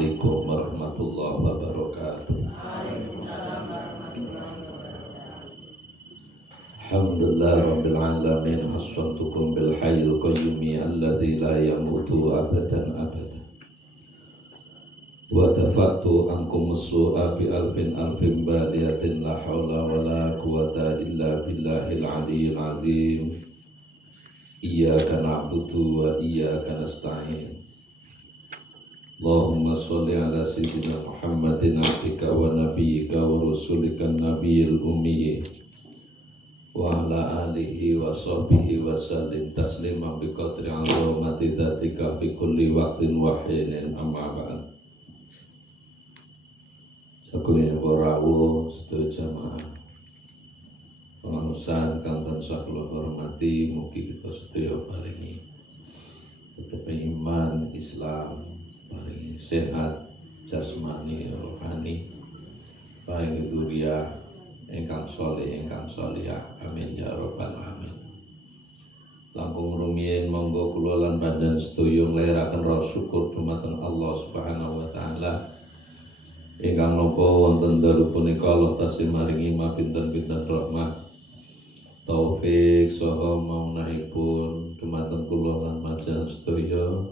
Assalamualaikum warahmatullahi wabarakatuh. Alhamdulillah rabbil alamin, hassantukum bil hayyil qayyumi alladzi la yamutu abadan abadan. Wa dafa'tu ankum as-su'a bi alfin baliyatin la haula wa la quwata illa billahil aliyyil azim. Iyyaka na'budu wa iyyaka nasta'in. Allahumma sholli ala sayyidina Muhammadin abdika wa nabiyyika wa rasulika nabiyil ummi wa ala alihi wa sahbihi wa sallim tasliman bi qadri 'azamati dzatika fi kulli waqtin wa hinin, amma ba'd. Sakunya warawu sedaya jamaah penganusan kang tansah kula hormati, mugi kita sedaya paringi tetep iman Islam, paringi sehat jasmani rohani, paringi dzurriyyah ingkang sholih ingkang sholihah, amin ya rabbal alamin. Langkung rumiyin monggo kula lan panjenengan sedaya nglahiraken rasa syukur dumateng Allah Subhanahu wa taala ingkang napa wonten dalu punika Allah tasih maringi mapinten-pinten rahmat taufik saha maunahipun dumateng kula lan panjenengan sedaya,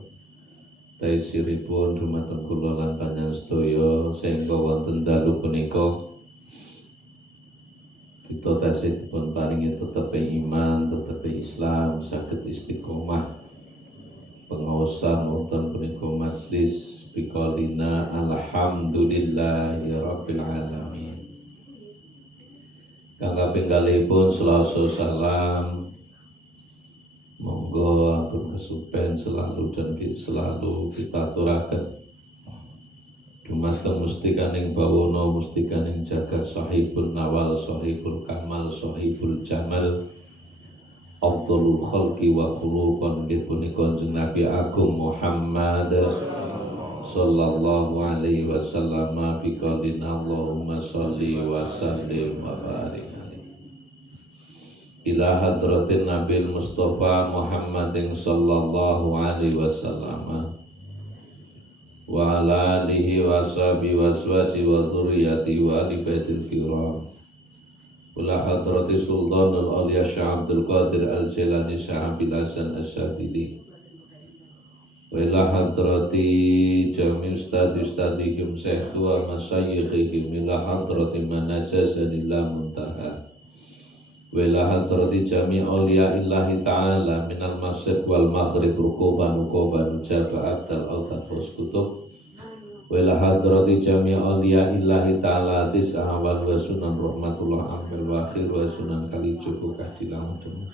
taisiripun dumateng kula lan panjenengan sedaya sehingga wonten dalu punika kita tasih dipun paringi tetepe iman, tetepe Islam, saged istiqomah pengaosan wonten punika majlis biqaulina alhamdulillahi rabbil alamin. Kang kaping kalihipun selawase salam monggo ampun kesupen selalu dan selalu kita aturaken dumateng mustikaning bawana, mustikaning jagat sahibul nawal, sahibul kamal, sahibul jamal, afdhalul khalqi wa khuluqan punika Kanjeng Nabi Agung Muhammad sallallahu alaihi wasallam biqaulina Allahumma sholli wa sallim wa barik ila hadratin Nabil Mustafa Muhammadin sallallahu alaihi wasallam wa ala alihi wa sahbihi wa azwaji wa dzurriyyati wa ali baitil kiram. Ila hadrati Sultanul Auliya Syekh Abdul Qadir Al-Jilani Syekh Abil Hasan Asy-Syadzili. Wa ila hadrati jami ustadihim syekh wa masyayikhihim ila hadrati manajazanillah muntaha. Wa ila hadrati jami awliya illahi ta'ala minal masyriq wal maghrib rukuban jaba abdal autad kutub. Wa ila hadrati jami awliya illahi ta'ala tis'ahwan wa sunan rahmatullah amil wa akhir wa sunan kalijuku kadilang demu.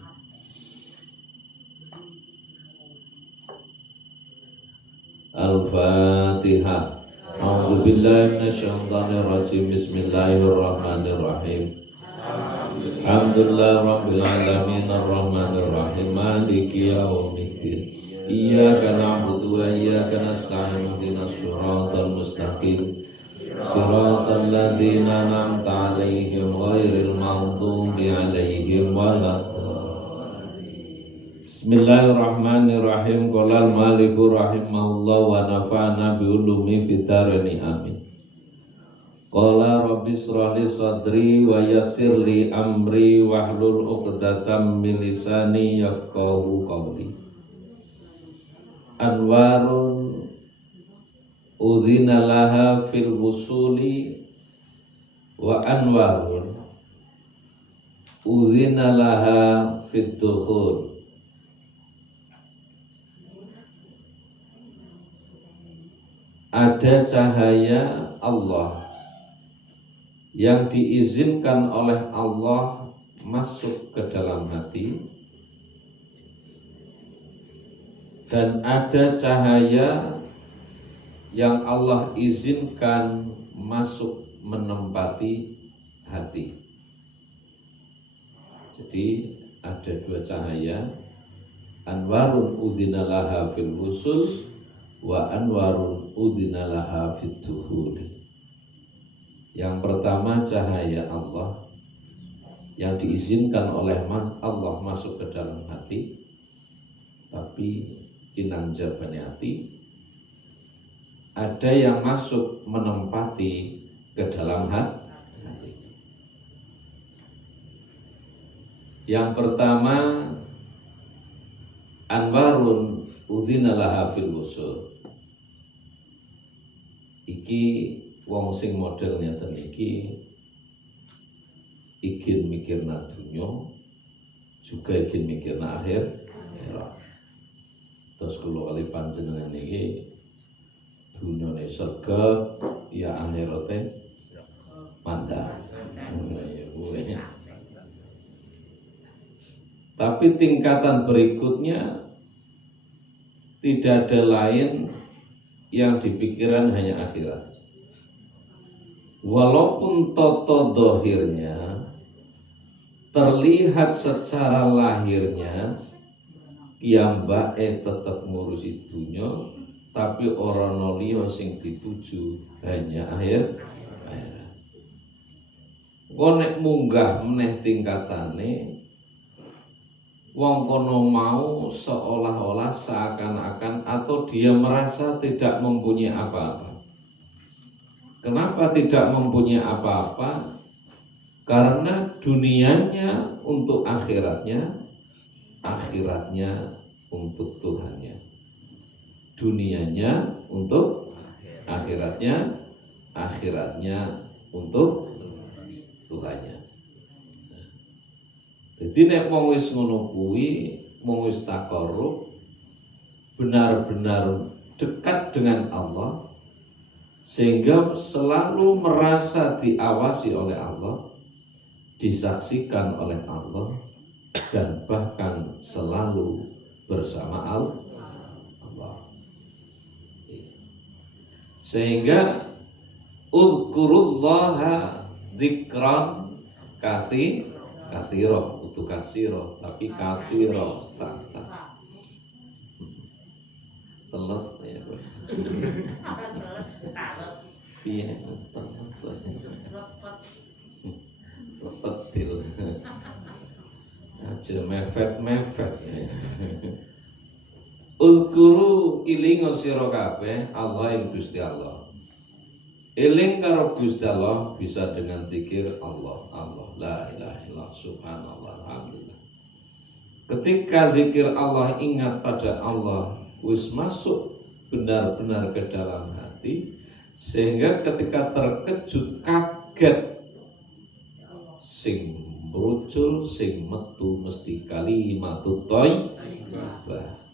Al-Fatihah. A'udzu billahi minasyaitonir rajim. Bismillahirrahmanirrahim. Alhamdulillah rabbil alamin arrahmanir rahim maliki yaumiddin. Iyyaka na'budu wa iyyaka nasta'in ihdinas siratal mustaqim siratal ladzina an'amta 'alaihim ghairil maghdubi 'alaihim waladdallin. Bismillahirrahmanirrahim. Qala al-mu'allifu rahimahullah wa nafa'ana bi ulumi fid dharain amin. Qala rabbi shrah li sadri wa yassir li amri wahlul 'uqdatam min lisani yafqahu qawli. Anwarun udhina laha fil wusuli wa anwarun udhina laha fit dukhul. Ada cahaya Allah yang diizinkan oleh Allah masuk ke dalam hati, dan ada cahaya yang Allah izinkan masuk menempati hati. Jadi ada dua cahaya, anwarun udhinalaha fil wusul wa anwarun udhinalaha fit dukhul. Yang pertama cahaya Allah yang diizinkan oleh Allah masuk ke dalam hati, tapi inang jabani hati ada yang masuk menempati ke dalam hati. Yang pertama, anwarun udzinalaha fil wusul. Iki wong sing modelnya ten iki ingin mikirna dunya juga ingin mikirna akhirat. Terus kula kali panjenengan iki dunyane sregep ya akhirate mantap. Tapi tingkatan berikutnya tidak ada lain yang dipikiran hanya akhirat. Walaupun toto dohirnya terlihat secara lahirnya kiyambake tetap ngurusi dunya, tapi orang liya sing dituju hanya akhirat. Kok nek munggah meneh tingkatane, wong kono mau seolah-olah seakan-akan atau dia merasa tidak mempunyai apa-apa. Kenapa tidak mempunyai apa-apa? Karena dunianya untuk akhiratnya, akhiratnya untuk Tuhannya. Dunianya untuk akhiratnya, akhiratnya untuk Tuhannya. Jadi nek wong wis ngono kuwi, wong wis taqarrub, benar-benar dekat dengan Allah, sehingga selalu merasa diawasi oleh Allah, disaksikan oleh Allah, dan bahkan selalu bersama Allah. Sehingga uzkurullaha dzikran katsira, untuk kasiro, tapi katsira teles ya kowe. Iya, sepetil. Aja mefet. Uzkuru ilingo sira kabeh Allah ing Gusti Allah. Eling karo Gusti Allah bisa dengan zikir Allah, la ilaha illallah, subhanallah, alhamdulillah. Ketika zikir Allah, ingat pada Allah, wis masuk benar-benar ke dalam hati, sehingga ketika terkejut kaget, sing muncul, sing metu mesti kalimatut thayyibah.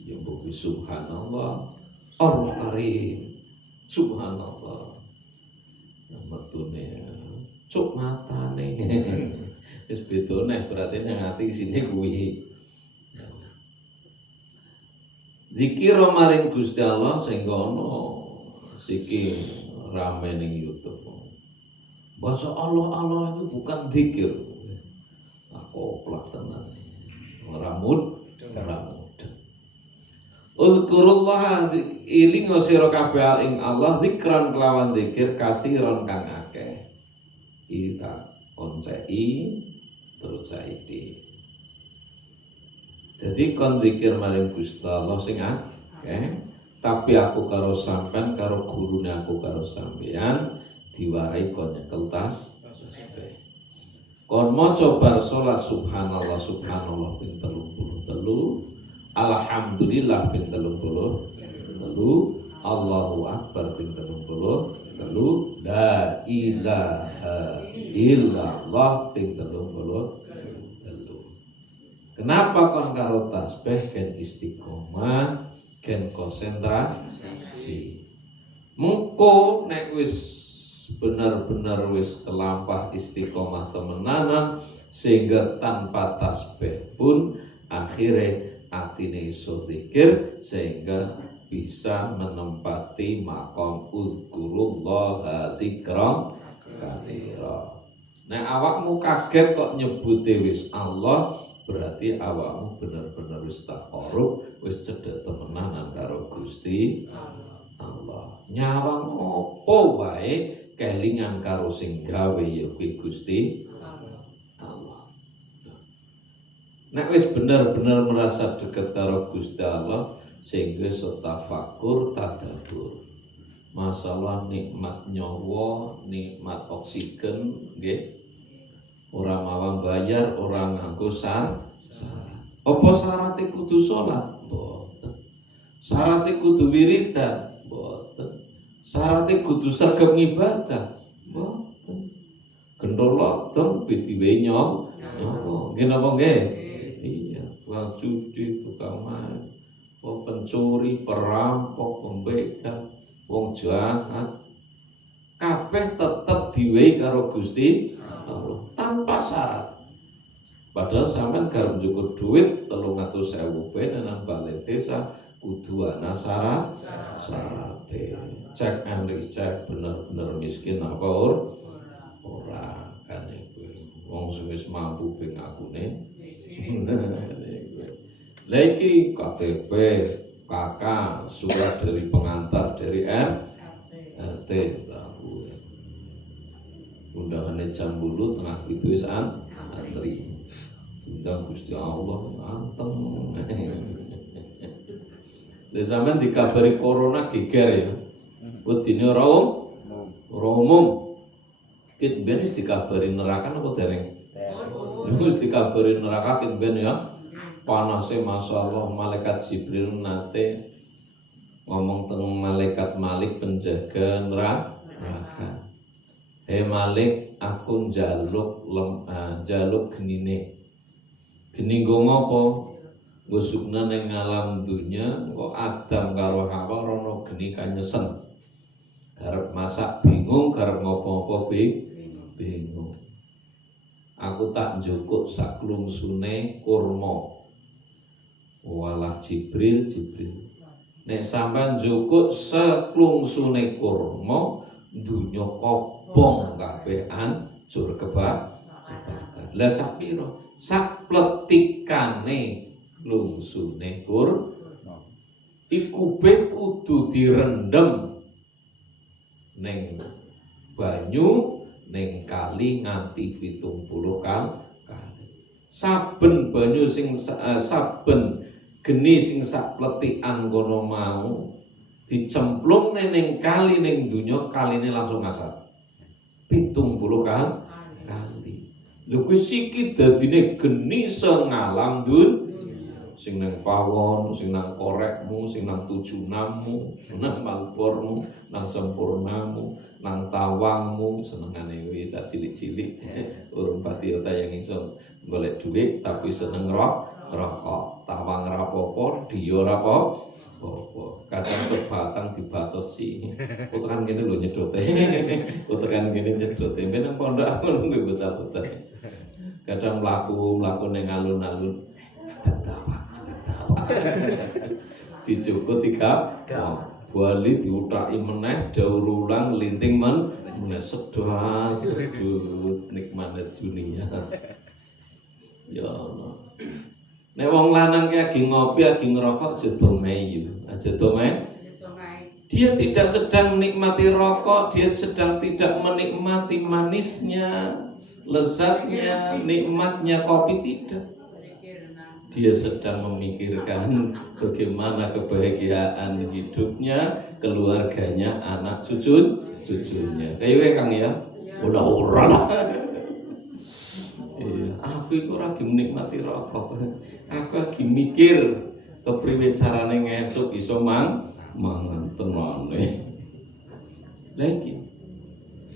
Ya mbok subhanallah, Allah karim. Subhanallah, metune cuk matane wis beda neh, berarti nang ati isine kuwi. Zikir maring Gusti Allah sehingga ono siki rame ning YouTube. Bahasa Allah itu bukan zikir. Aku plak tenan. Ora mudeng. Uzkurullah ilingo sira kabeh ing Allah zikran kelawan zikir katsiron kang akeh. Kita konsei terus saiki. Jadi kon zikir maring Gusti Allah sing akeh, tapi aku karo sampean karo gurune aku karo sampean diwarai kon nyekel tas. Kon maca bar salat subhanallah ping 33. Alhamdulillah ping 33, Allahu Akbar ping 33, la ilaha illallah ping 33. Kenapa kon karo tasbih ken istiqomah, ken konsentrasi? Mengko nek wis benar-benar wis kelampah istiqomah temenanan, sehingga tanpa tasbih pun akhirnya atine iso zikir, sehingga bisa menempati makom uzkurullaha dzikran katsira. Nah awakmu kaget kok nyebuti wis Allah, berarti awakmu bener-bener wis taqarrub, wis cedhek temenanan karo Gusti Allah. Nyawang opo wae kelingan karo sing gawe ya kuwi Gusti Allah. Nek wis bener-bener merasa dekat karo Gusti Allah, sehingga setafakur tadabbur. Masalah nikmat nyawa, nikmat oksigen nggih ora mawang bayar, ora nganggo syarat. Apa syaratnya kudu salat? Mboten. Syaratnya kudu wiridan? Mboten. Syaratnya kudu sregep ibadah? Mboten. Gendolo dong diwehi nyawa. Nggih napa nggih? Iya, wong judi, tukang main, wong pencuri, perampok, pembegal, wong jahat kabeh tetep diwehi karo Gusti Allah tanpa syarat. Padahal sampean garep njukur duit 300.000 ben nang balai desa kudu ana syarate. Cek anri cek bener-bener miskin apa ora kan iku. Wong sing wis mampu ben ngakune. Lah iki KTP, KK, surat dari pengantar dari RT, undangannya jam 10 tengah itu wis antri. Undang Gusti Allah anteng. Lah sampean dikabari corona geger ya. Wedine ora umum. Kit ben wis dikabari neraka apa dereng? Wis dikabari neraka kit ben ya. Panase masyaallah malaikat Jibril nate ngomong teng malaikat Malik penjaga neraka. Hei Malik, aku jaluk genine. Geni nggo ngopo? Nggo sukna ning alam dunya, kok Adam karo Hawa rono geni kanyesen. Garep masak bingung, garep ngopo-ngopo bingung. Aku tak njukuk saklungsune kurma. Walah Jibril. Nek sampean njukuk saklungsune kurma, dunya kobong kabeh hancur kebakar. Lah sak pira? Sak pletikane lungsune kurma. Iku be kudu direndem ning banyu ning kali nganti 70 kali. Saben banyu sing saben geni sing sak pletikan kono mau dicemplung ning kali ning donya, kaline langsung ngasat 70 kali. Lho kuwi siki dadine geni sengalam dunya, sing nang pawon, sing nang korekmu, sing nang tujunammu, nang malpormu, nang sempurnamu, nang tawangmu, senengane kuwi cah cilik-cilik urung pati tayang iso golek duit tapi seneng rokok, tawang rapopo, dia rapopo. Kadang sebatang dibatasi. Puteran gini lho nyedote. Puteran gini nyedote. Benang pondok aku nunggu bocah-bocah. Kadang mlaku ning alun-alun. Tetawa. Dijukut tiga. Bali diutaki meneh, daur ulang, linting meneh sedut nikmane dunia. Ya Allah. Nek wong lanang ki lagi ngopi, lagi ngerokok aja meyu, dia tidak sedang menikmati rokok, dia sedang tidak menikmati manisnya, lezatnya, nikmatnya kopi, tidak. Dia sedang memikirkan bagaimana kebahagiaan hidupnya, keluarganya, anak cucunya. Kayak Kang ya, ora lah. Aku itu lagi menikmati rokok. Aku lagi mikir kepriwe carane ngesuk iso mangan tenane. Lagi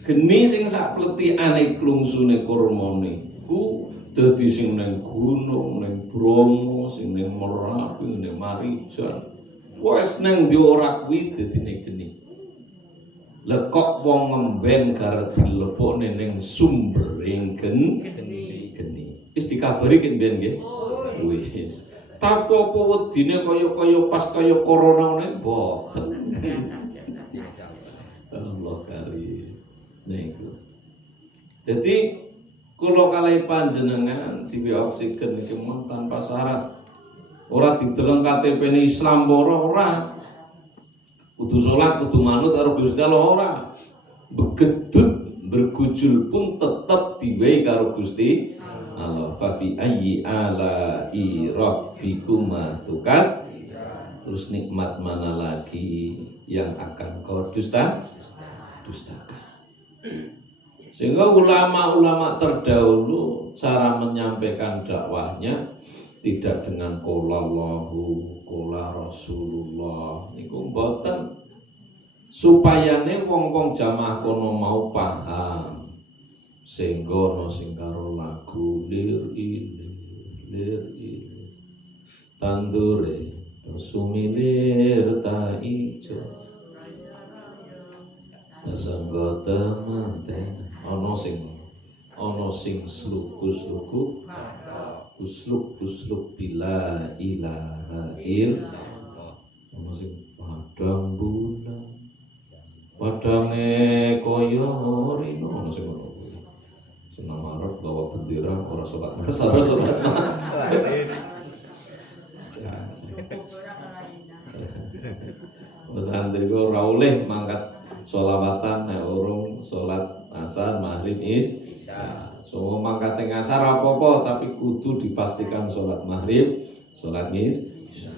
geni sing sak pletikane klungsune kurmane ku dadi sing ning gunung, ning Bromo, sing ning Merapi, ning Marijan. Wes nang ndi ora kuwi dadine geni. Lah kok wong ngemben garep dilebokne ning sumbering geni. Wis dikabari kin ben nggih. Wis. Tapi apa wedine kaya pas kaya corona ngene mboten. Allah karim. Niku. Jadi kula kalih panjenengan diwe oksigen iki mung tanpa syarat. Ora dideleng KTP-ne Islam ora. Kudu salat, kudu manut karo Gusti Allah ora. Begedut bergujul pun tetap diwehi karo Gusti Allah. Fa bi ayyi ala'i rabbikuma Terus nikmat mana lagi yang akan kau dustakan? Sehingga ulama-ulama terdahulu cara menyampaikan dakwahnya tidak dengan qala Allahu qala Rasulullah niku mboten, supayane wong-wong jamaah kono mau paham. Sehingga ana sing karo lagu lir tandure sumilir ta ijo tasangga temanten ana sing sluku usluk bila ilaha illallah, ana sing padang bulan padange kaya rino, ana sing ngono kuwi seneng marep gawa bendera ora salat ngasar salat santri ku ora oleh mangkat sholawatan nek urung salat asar maghrib isya. So mangkat asar apa-apa tapi kudu dipastikan salat maghrib, salat isya.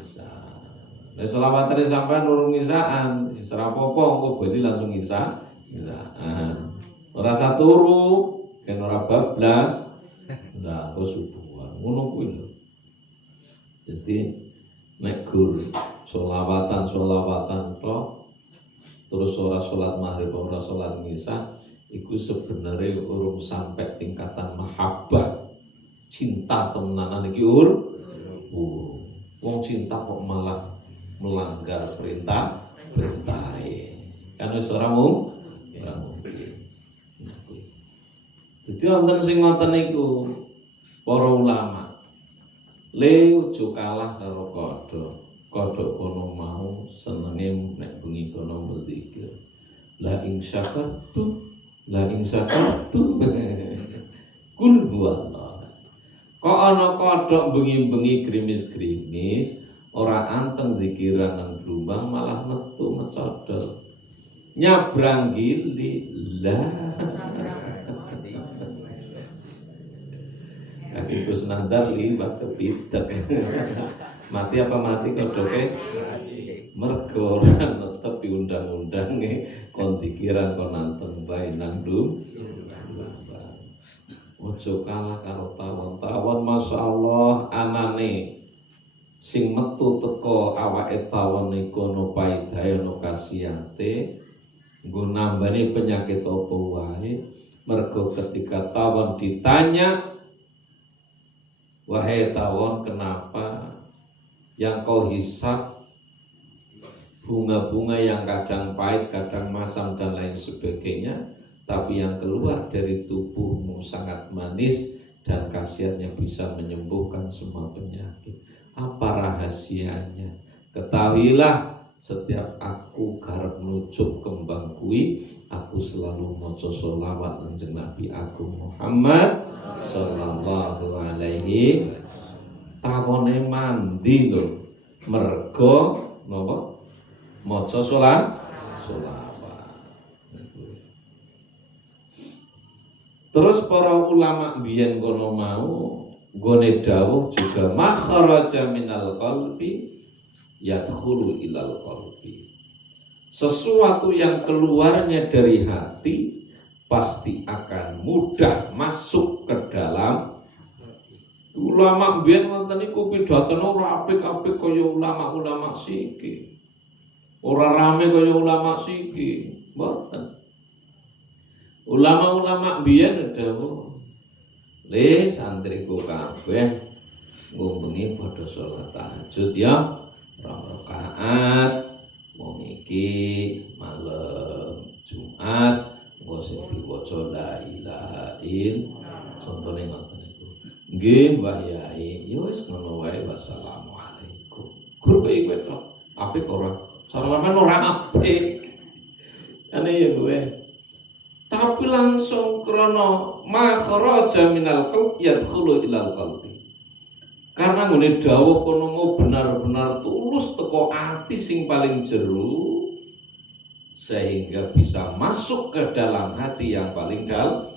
Nek sholawatane sampean urung isaan, wis ora apa-apa engko bali langsung isaan. Ora saturu, kan ora bablas. Lah kok subuhan. Ngono kuwi lho. Jadi nek gur sholawatan tok terus ora salat maghrib ora salat isya iku sebenarnya urung sampai tingkatan mahabbah cinta temenanan iki wong cinta kok malah melanggar perintah kan wis ora mungkin. Jadi wonten sing ngoten niku para ulama le ojo kalah karo kodhok kono mau senenge nek bengi kono berzikir la in syakartu kul huwallah. Kok ana kodhok bengi-bengi grimis-grimis ora anteng zikiran nang blumbang malah metu mecodol nyabrang gili lah kaki Gus Nandar liwat kepitek mati apa mati kodhoke mergo ora netep diundang-undange kon dikiran kon nanteng bae nang ojo kalah karo tawon masyaallah anane sing metu teko awake tawon iku ono paedahe ono kasiyate nggo nambani penyakit apa wae. Mergo ketika tawon ditanya, wahai tawon, kenapa yang kau hisap bunga-bunga yang kadang pahit, kadang masam dan lain sebagainya, tapi yang keluar dari tubuhmu sangat manis dan khasiatnya bisa menyembuhkan semua penyakit. Apa rahasianya? Ketahuilah, setiap aku garap nucuk kembang kui, aku selalu maca sholawat kanjeng Nabi Agung Muhammad sallallahu alaihi. Tawone mandi lho, mergo napa? Maca sholawat. Terus para ulama biyen kono mau gone dawuh juga makharaja minal qalbi yadkhulu ilal qalbi. Sesuatu yang keluarnya dari hati pasti akan mudah masuk ke dalam. Ulama biyen wonten niku pidatono ora apik-apik kaya ulama-ulama siki. Ora rame kaya ulama siki, mboten. Ulama-ulama biyen dawuh, "Le santriku kabeh ngombengi padha salat tahajud ya, 2 rakaat, wong iki malam Jumat engko sing diwaca la ilaha illallah." Contone ngoten niku. Nggih, Mbah Yai, ya wis ngono wae, wassalamualaikum. Gur kowe iki tok, apik ora? Salaman ora apik. Ane ya kowe. Tapi langsung krana makharaja minal qalbi yadkhulu ilal qalbi. Karena ngene dawuh kono benar-benar tulus teko ati sing paling jero sehingga bisa masuk ke dalam hati yang paling dalam.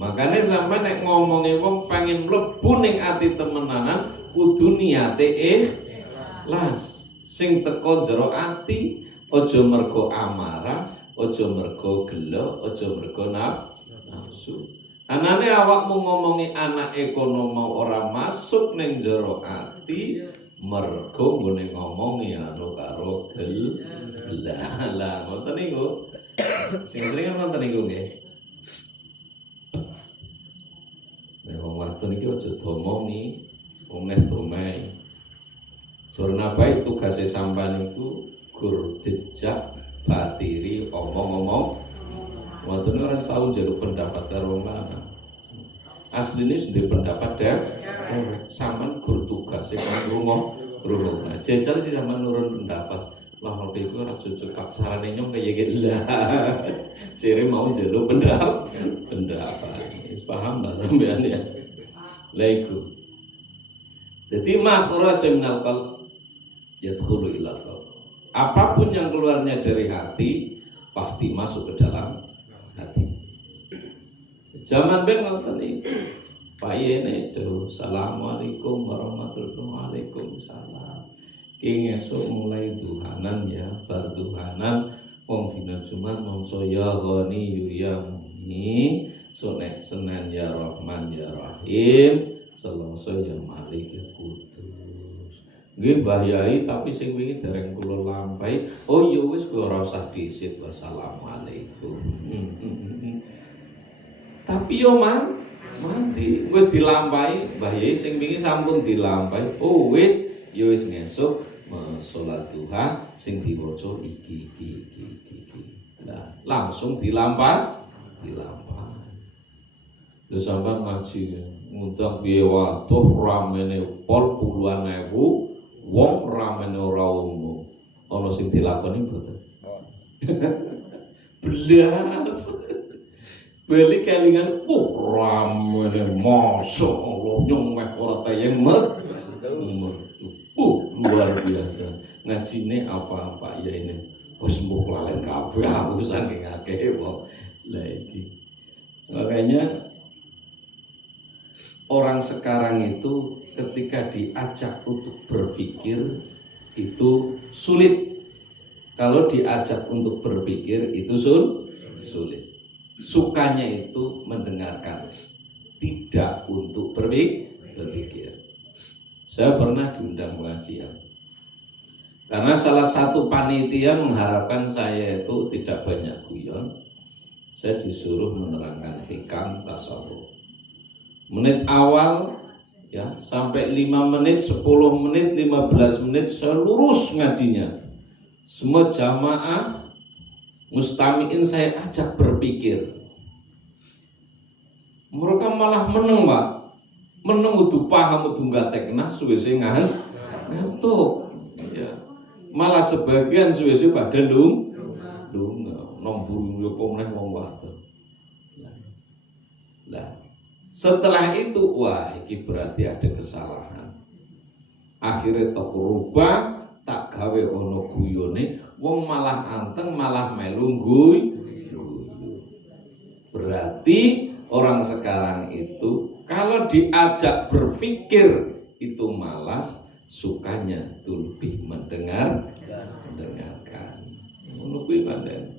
Makanya sampai nek ngomongin wong pengen mlebu ning ati temenanan kudu niate ikhlas. Sing teko jero ati, aja mergo amarah, aja mergo gelo, aja mergo nafsu. Anane awakmu ngomongi anake kono mau ora masuk ning jero ati, mergo nggone ngomongi anu karo lah ngoten niku. Sing sering ngoten niku nggih. Nek wong wadon iki aja domongi, wong nek domai. Surna baik tugasé sampean niku gur jejak batiri omong-omong. Wadon ora tau njaluk pendapat karo wong lanang. Asline sendiri pendapat dewek. Sampean gur tugasé kon rungo. Nah, jajal sih sampean nurun pendapat. Lah kok iku ora cocok paksarane nyong kaya iki lah. Ciri mau njaluk pendapat. Wis paham lah sampean ya. Lah iku. Dadi makhraj minal qalb yadkhulu ilal qalb. Apapun yang keluarnya dari hati pasti masuk ke dalam hati. Zaman ben ngoten iki. Pak Yene itu, Assalamualaikum warahmatullahi wabarakatuh. Ki esuk mulai duhanan ya, bar duhanan wong dina Jumat mongso ya Ghani ya Muni, Sunek Senin ya Rahman ya Rahim, Selasa ya Malik ya Kudus. Nggih Mbah Yai, tapi sing wingi dereng kula lampahi. Oh ya wis kowe ora usah disit. Wassalamualaikum. Tapi yo mandi wis dilampahi Mbah Yai sing wingi sampun dilampahi. Oh wis ya wis ngesuk salat duha sing diwaca iki. Lah langsung dilampahi. Lha sampean ngaji ngundang piye waduh ramene pol puluhan ewu wong ramene ora umum. Ana sing dilakoni mboten? Belas. Beli kelingan ramene masyaallah nyong meh ora tayeng luar biasa. Ngajine apa-apa ya ini. Wis mbok lalen kabeh aku saking akeh kok. Lah iki. Makanya orang sekarang itu ketika diajak untuk berpikir itu sulit. Kalau diajak untuk berpikir itu sulit. Sukanya itu mendengarkan, tidak untuk berpikir. Saya pernah diundang pengajian. Karena salah satu panitia mengharapkan saya itu tidak banyak guyon. Saya disuruh menerangkan hikam tasawuf. Menit awal ya sampai 5 menit, 10 menit, 15 menit saya lurus ngajinya. Semua jamaah mustamiin saya ajak berpikir. Mereka malah meneng, Pak. Meneng kudu paham kudu gatekna suwe-suwe ngantuk. Ya. Malah sebagian suwe-suwe pada nombur yo pomneh wong wadon. Lah, setelah itu wah iki berarti ada kesalahan. Akhirnya tak rubah, tak gawe ono guyone, wong malah anteng malah melu guyu. Berarti orang sekarang itu kalau diajak berpikir itu malas, sukanya itu lebih mendengarkan. Ngono kuwi pancen.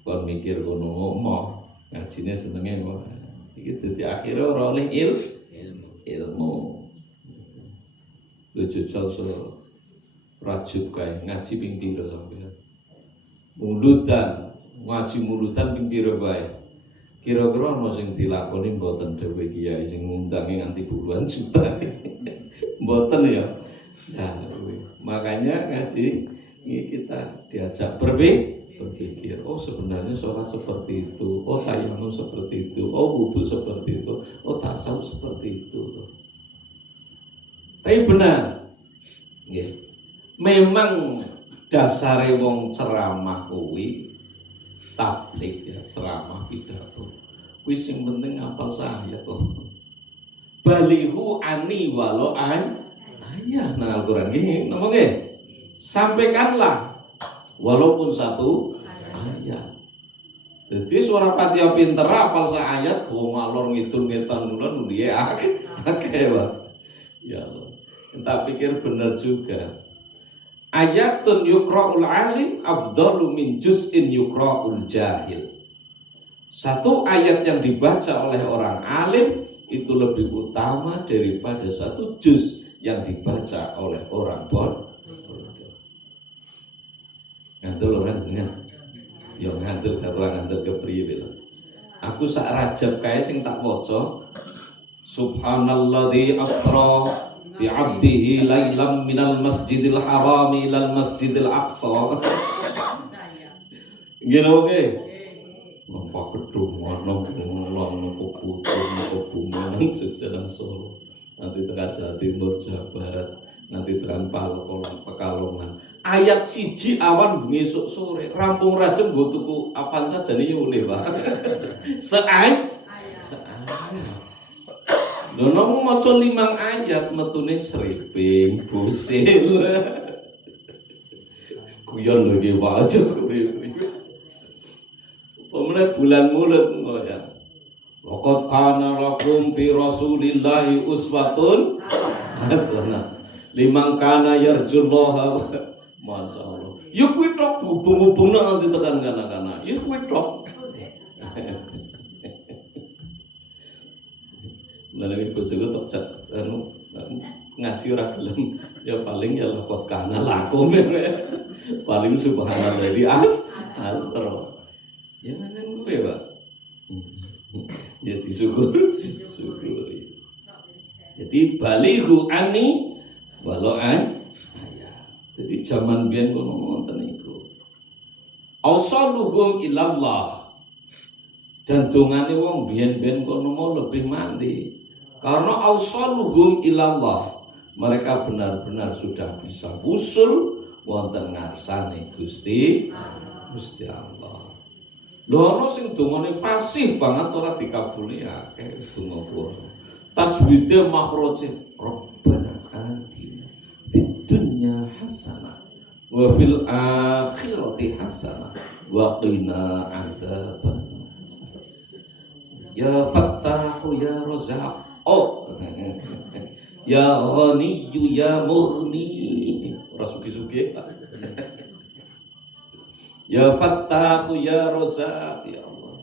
Kon mikir kono ngomong, ngajine senenge kok. Iki dadi akhire ora oleh ilmu. Lu jujur rajub kae ngaji ping pira sampeyan. Mulutan, ngaji mulutan ping pira bae. Kira-kira ana sing dilakoni mboten dhewe kiai sing ngundangi nganti puluhan juta. Mboten ya. Nah, makanya ngaji ini kita diajak berpikir. Oh sebenarnya sholat seperti itu. Oh tayamum seperti itu. Oh wudu seperti itu. Oh tasawuf seperti itu. Tapi benar. Ya. Memang dasare wong ceramah kuwi tablik ya, ceramah pidato. Kuwi sing penting apal saya to. Balihu ani walau ayah nang Al-Qur'an nggih, napa nggih? Sampaikanlah walaupun satu ayat. Jadi suara Fatihah pinter apal sa ayat go ngalor ngidul ngetan nulan ndiye akeh wae. Ya Allah. Tak pikir benar juga. Ayatun yukra'ul alim afdalu min juz'in yukra'ul jahil. Satu ayat yang dibaca oleh orang alim itu lebih utama daripada satu juz yang dibaca oleh orang bodoh. Ngantul orang jenengan. Yo ngantul karo ngantul kepriye lho. Aku sak Rajab kae sing tak waca Subhanalladzi asra bi 'abdihi lailam minal masjidil harami ilal masjidil aqsa. Ngene oke. Nampak gedung warna bunga sedang Solo. Nanti tekan Jawa Timur, Jawa Barat, nanti tekan Pekalongan. Ayat siji awan bengi esuk sore, rampung Rajab nggo tuku apaan saja nih oleh, Pak. Seayat. Lho nomo maca 5 ayat metune sriping, busil. Guyon lho iki Pak aja kuwi. Pemene bulan Maulid ya. Laqad kana lakum fi Rasulillahi uswatun hasanah. Liman kana yarjullaha masyaallah. Ya kuwi tok hubung-hubungna nanti tekan kana-kana. Ya kuwi tok. Lalu bojoku tok cak ngaji ora gelem ya paling ya laqad kana lakum. Paling subhanallah di asra. Ya mangan gue, Pak. Ya disyukuri. Jadi balighu ani walau ayat. Jadi zaman biyen kono wonten niku. Ausaluhum ilallah. Dan dongane wong biyen-biyen kono mau lebih mandi. Karena ausaluhum ilallah. Mereka benar-benar sudah bisa usul wonten ngarsane Gusti Allah. Lho ana sing dongane fasih banget ora dikabuli akeh donga kuwi. Tajwidnya makhraje Rabbana atina fid dunya hasanah wa fil akhirati hasanah wa qina adzaban. Ya Fattahu ya Razzaq. Oh. Ya Ghaniyyu ya Mughni. Ora suki-suki. Ya Fattahu ya Razzaq ya Allah.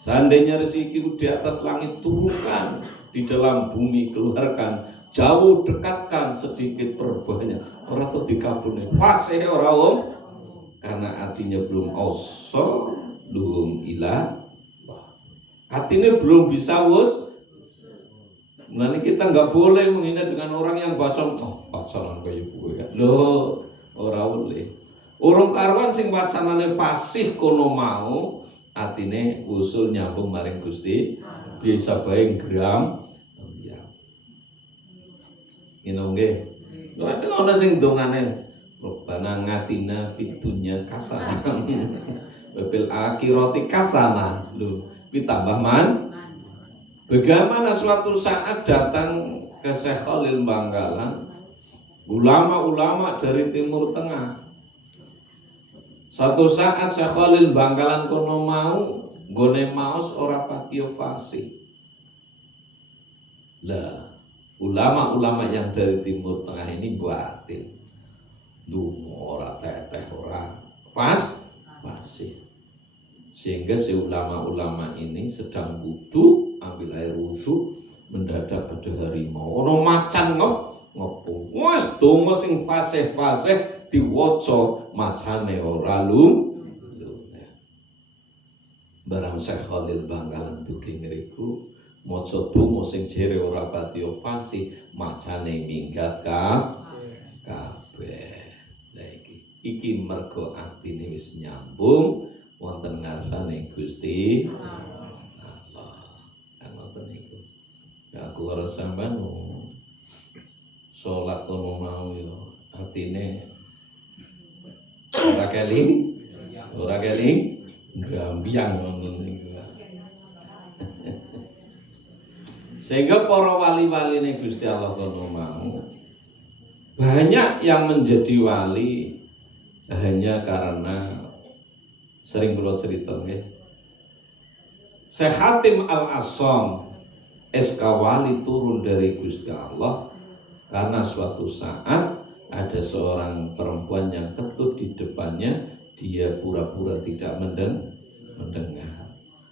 Seandainya rezeki di atas langit turunkan, di dalam bumi keluarkan, jauh dekatkan, sedikit perbanyak. Ora to dikabulne. Fasih ora om. Karena hatinya belum auso, belum ilah. Hatinya belum bisa Nah ini kita nggak boleh menghina dengan orang yang bacon. Oh, baconan kayak gue kan. Loh, ora boleh. Urung karuan sing wacanane fasih kono mau, atine usul nyambung maring Gusti, bisa bae gram. Ya. Ngene nggih. Lho ada ana sing dongane Rabbana ngatina fitunya kasana. Wabil akhirati kasana. Lho, kuwi tambah man. Bagaimana suatu saat datang ke Syekh Khalil Bangkalan ulama-ulama dari Timur Tengah. Suatu saat Syekh Khalil Bangkalan kono mau gone maos ora patiya fasih. Lah, ulama-ulama yang dari Timur Tengah ini batin. Dungo ora teteh ora fasih. Sehingga si ulama-ulama ini sedang wudu, ambil air wudu, mendadak ada harimau. Ono macan ngepung. Wes donga sing fasih-fasih diwaca macane ora barang Syekh Khalil Bangkalan dugi ngriku maca donga sing jere ora patiya fasih macane minggat kabeh. Lah iki mergo atine wis nyambung wonten ngarsane Gusti Allah. Kan wonten niku. Ya aku karo sampean salat kono mau yo atine ora keling grambyang ngoten niku. Sehingga para wali-waline Gusti Allah kono mau banyak yang menjadi wali hanya karena sering kula cerita nggih. Syekh Hatim Al-Assam SK wali turun dari Gusti Allah Karena suatu saat ada seorang perempuan yang ketut di depannya, dia pura-pura tidak mendengar.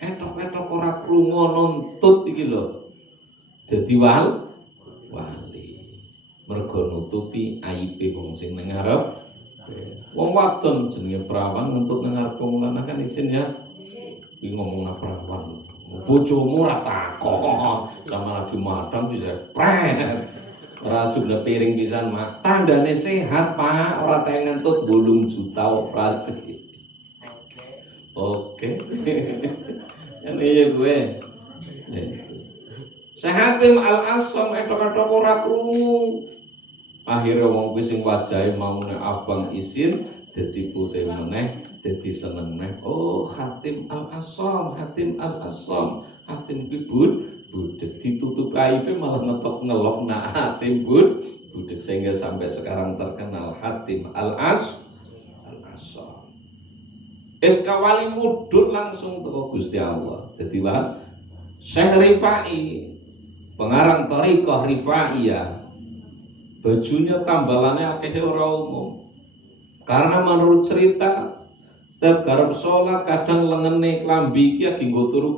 Etok-etok ora krungu nuntut iki lho. Dadi wali. Mergo nutupi aibe wong sing ning ngarep. Wong wadon jenenge perawan nuntut ning ngarep wong lanang kan isin ya. Iki ngomongna perawan. Bojomu ora takon, sama lagi matang bisa pret. Ora sudah piring pisan mak. Tandane sehat, Pak. Ora teh ngentut 8 juta operasi. Oke. Ini ya gue. Sehatim al-asom etok-etok ora krungu. Akhire wong kuwi sing wajahe maune abang isin dadi putih meneh, dadi seneng meneh. Oh, Hatim al-asom, Hatim al-asom. Hatim kuwi budek ditutup aibnya malah ngelok Hatim budek sehingga sampai sekarang terkenal Hatim al-asom. Eskawali mudhun langsung teko Gusti Allah. Dadi wae Syekh Rifai pengarang Thariqah Rifaiyah bajunya tambalannya akeh ora umum. Karena menurut cerita setiap garap sholat kadang lengene klambi iki lagi nggo turu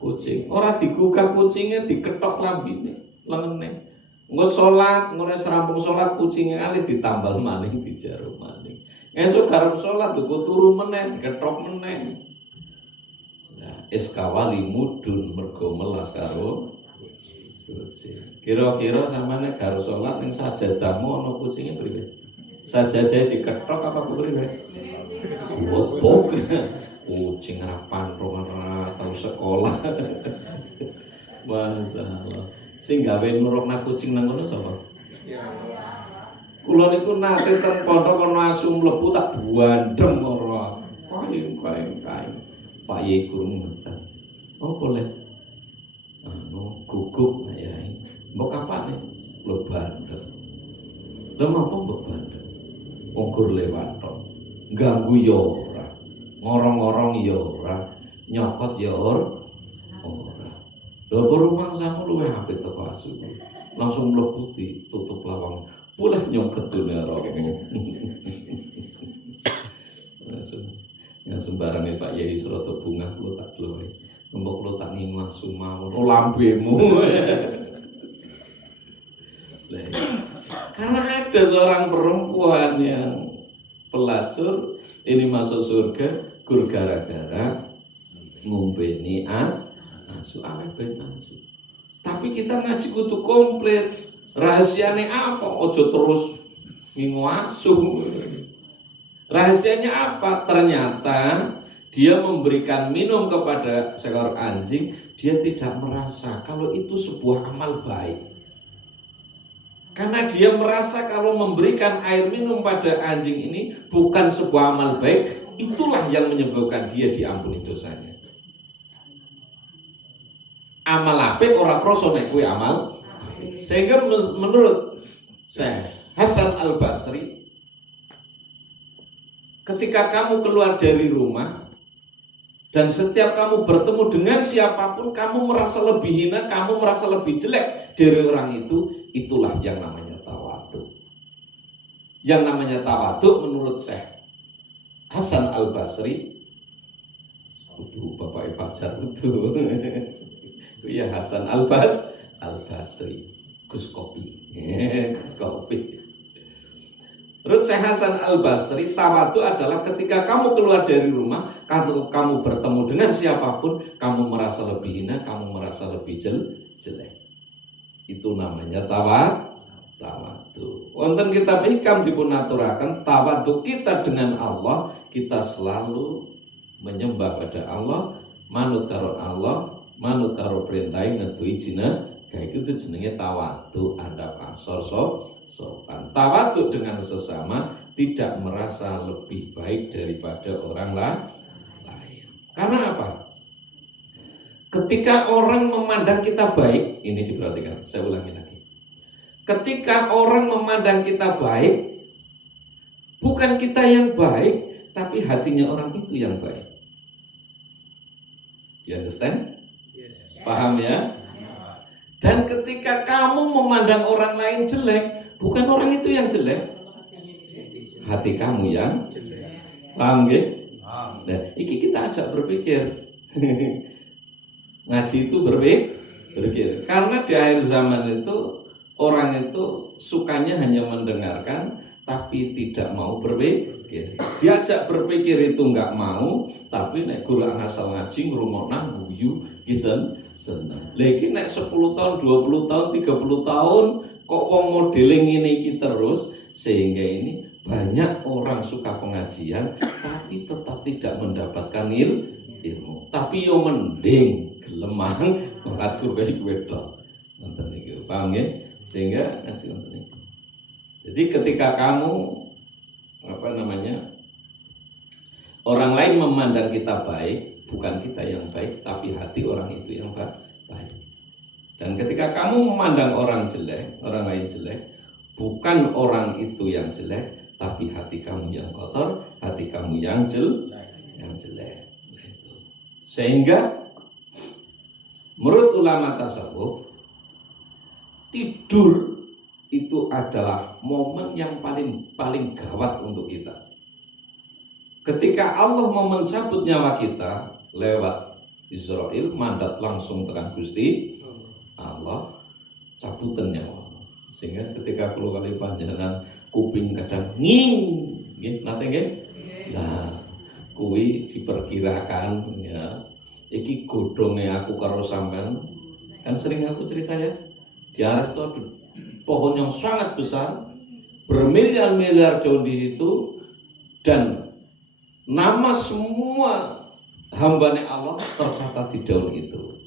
kucing. Ora digugah kucingnya diketok klambine lengene. Engko sholat, ngene serampung sholat kucingnya kali ditambal maning dijarum maning. Esuk garap sholat nggo turu meneh diketok meneh. Nah, eskawali mudun mergo melas karo kucing. Kira-kira sampeyan garap sholat ning sajadahmu ana kucinge priwe? Sajadah diketok apa priwe? Wotok. Kucing rapan ora tau sekolah. Masalah. Sing gawe nurukna kucing nang ngono sapa? Kula niku nate ten pondok ana asu mlebu tak buandem ora. Kain. Pak Yai kurung ngeten. Apa le? Guguk Yai. Mbok kapane? Lho bandem. Lha apa mbok bandem? Wong gur lewat tok. Ganggu ya ora. Ngorong-ngorong ya ora, nyokot ya ora. Lha rumah samu luwih apik teko asu. Langsung mlebu tutup lawang. Pulih nyongket dene romo. Ya sembarane Pak Yai Srata Bunga kula tak glowe. Mbok kula tak ngimah sumawon. Oh lambemu. Karena ada seorang perempuan yang pelacur ini masuk surga gur gara-gara ngumbeni asu awet ben asu. Tapi kita ngaji kudu komplit. Rahasiane apa? Ojo terus ngingu asu. Rahasianya apa? Ternyata dia memberikan minum kepada seekor anjing, dia tidak merasa kalau itu sebuah amal baik. Karena dia merasa kalau memberikan air minum pada anjing ini bukan sebuah amal baik, itulah yang menyebabkan dia diampuni dosanya. Amal apik ora krasa nek kuwi amal. Sehingga menurut Syekh Hasan Al-Basri, ketika kamu keluar dari rumah dan setiap kamu bertemu dengan siapapun kamu merasa lebih hina, kamu merasa lebih jelek dari orang itu, itulah yang namanya tawadhu. Yang namanya tawadhu menurut Syekh Hasan Al-Basri, itu Bapak Fajar itu ya Hasan Al-Basri, Gus Kopi. Gus Kopi. Menurut Syekh Hasan Al-Basri, tawadhu adalah ketika kamu keluar dari rumah, kamu bertemu dengan siapapun, kamu merasa lebih hina, kamu merasa lebih jelek. Itu namanya tawadhu. Wonten kitab Hikam dipunaturaken tawadhu kita dengan Allah, kita selalu menyembah pada Allah, manut karo Allah, manut karo perintahe ngeduhi kayak itu jenenge tawadhu, adab asor sopan. Tawadhu dengan sesama, tidak merasa lebih baik daripada orang lain. Karena apa? Ketika orang memandang kita baik, ini diperhatikan, saya ulangi lagi. Ketika orang memandang kita baik, bukan kita yang baik, tapi hatinya orang itu yang baik. You understand? Paham ya? Dan ketika kamu memandang orang lain jelek, bukan orang itu yang jelek, hati kamu yang jelek. Paham nggih? Nah, iki kita ajak berpikir. Ngaji itu berpikir. Karena di akhir zaman itu orang itu sukanya hanya mendengarkan tapi tidak mau berpikir. Diajak berpikir itu enggak mau, tapi nek guru asal ngaji ngrungokna guyu kisen seneng. Lagi nek 10 tahun, 20 tahun, 30 tahun kok wong modeling ini terus, sehingga ini banyak orang suka pengajian tapi tetap tidak mendapatkan ilmu. Tapi yo mending gelemang mangkat guru wedok. Ngoten niku. Paham ya? Sehingga ngaji ngoten niku. Jadi ketika kamu orang lain memandang kita baik, bukan kita yang baik, tapi hati orang itu yang baik. Dan ketika kamu memandang orang jelek, orang lain jelek, bukan orang itu yang jelek, tapi hati kamu yang kotor, hati kamu yang jelek. Sehingga menurut ulama tasawuf, tidur itu adalah momen yang paling gawat untuk kita. Ketika Allah mau mencabut nyawa kita lewat Israel, mandat langsung tekan Gusti Allah, cabutan nyawa. Sehingga ketika perlu kali panjenengan kuping kadang nging, nate nggih. Nah, kuwi diperkirakan ya. Iki godhonge aku karo sampean. Kan sering aku cerita ya. Di atas itu ada pohon yang sangat besar, bermiliar-miliar daun di situ, dan nama semua hambane Allah tercatat di daun itu.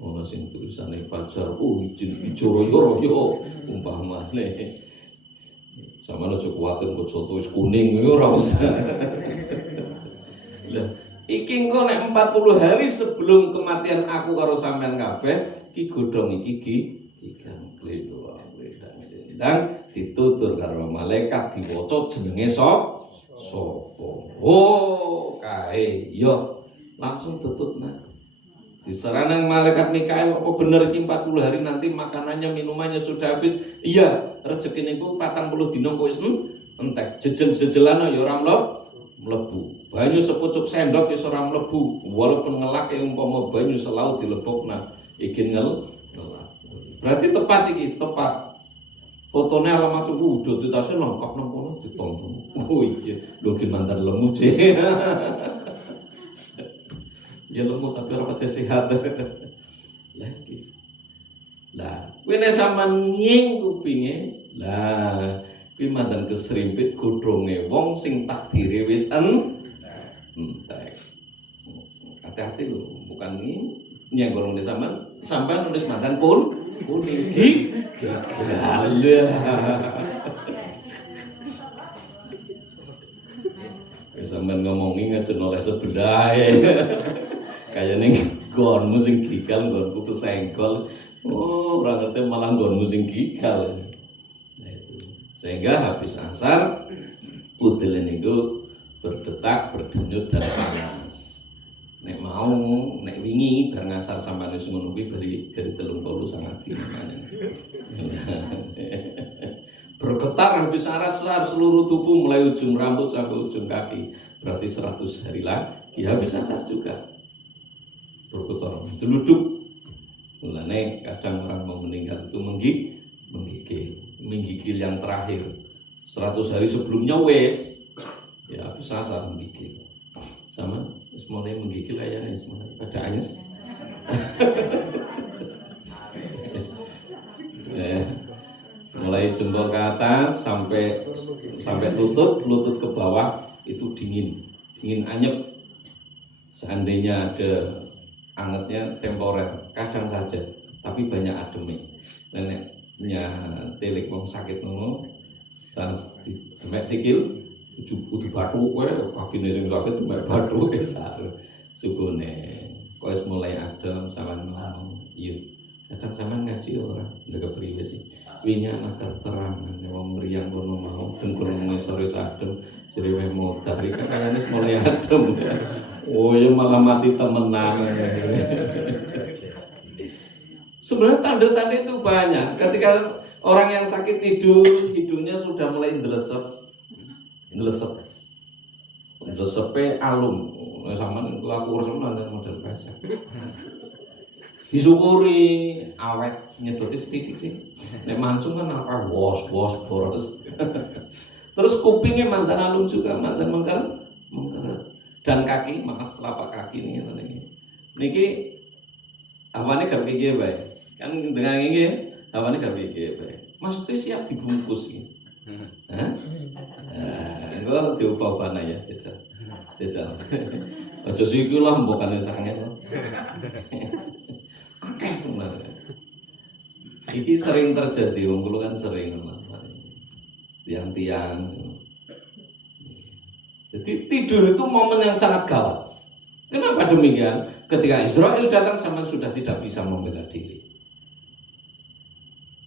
Ono sing tulisane Fajar, izin Wijoroyo umpamane. Sama aja kuwatir kok soto wis kuning ora usah. Lah, iki engko nek 40 hari sebelum kematian aku karo sampean kabeh, iki godhong iki dan ditutur karo malaikat diwaca jenenge sapa? Oh, kae yo langsung tutupna. Diserang malaikat Mikail, apa bener iki 40 hari nanti makanannya minumannya sudah habis? Iya, rezekine ku 40 dina kok wis entek. Jejel-jejelan ya ora mlebu. Banyu sepucuk sendok wis ora mlebu. Walaupun ngelak umpama banyu selaut dilebokna, iki ngelak. Berarti tepat iki, tepat. Fotonya alamat itu udah ditasnya lengkap nang kono ditonton. Oh iya, lho ki mantan lemu sih. Ya lemu tapi ora pati sehat. Lagi. Lah, kuwi nek sampean nying kupinge, lah kuwi mantan keserimpit godhonge wong sing takdire wis entek. Hati-hati lho, bukan nying golong sampean nulis mantan kuning sampean ngomongin aja oleh sebelah kayaknya gonmu sing gigal, gonku kesenggol. Oh, orang ngerti malah gonmu sing gigal. Nah, itu. Sehingga habis asar udel niku berdetak, berdenyut dan panas. Nek mau, nek wingi bar ngasar sampeyan wis ngono kuwi bari 30 sangat gimana. Bergetar habis aras seluruh tubuh mulai ujung rambut sampai ujung kaki. Berarti 100 hari lagi habis asar juga. Bergetar, duduk. Mulane kadang orang mau meninggal itu menggigil yang terakhir. 100 hari sebelumnya wes ya habis asar menggigil. Sama mulai menggigil ayahnya pada anyes. Mulai jempol ke atas sampai lutut ke bawah itu dingin anyep. Seandainya ada angetnya temporer, kadang saja, tapi banyak ademnya. Neneknya telik wong sakit ngono, dan sampai sikil udah batu kowe kakine sing sakit tuh batu besar sukune kowe mulai adem sampean ngomong iya kadang sampean ngaji ora ndek priwe sih winya anak terang wong mriyang kono mau dengkul sore adem srewe modar iki kayane mulai adem oh ya malah mati temenan Sebenarnya tanda-tanda itu banyak. Ketika orang yang sakit tidur, hidungnya sudah mulai ndelesep, ndelesepnya alum. Sama laku sama nanti model pesek. Disyukuri awet nyedoti sedikit sih. Nek mansung kan apa wos boros. Terus kupingnya mantan alum juga, mantan mengkeret. Dan kaki, maaf telapak kaki nih niki awane gak piye bae. Kan dengan ini awane gak piye bae. Maksudnya siap dibungkus iki. Hah? Engko diupah-upahna ya, jajal. Aja siki lah mbokane sangen. Akeh sebenarnya. Iki sering terjadi, wong kula kan sering tiang-tiang. Jadi tidur itu momen yang sangat gawat. Kenapa demikian? Ketika Israel datang Saman sudah tidak bisa membela diri.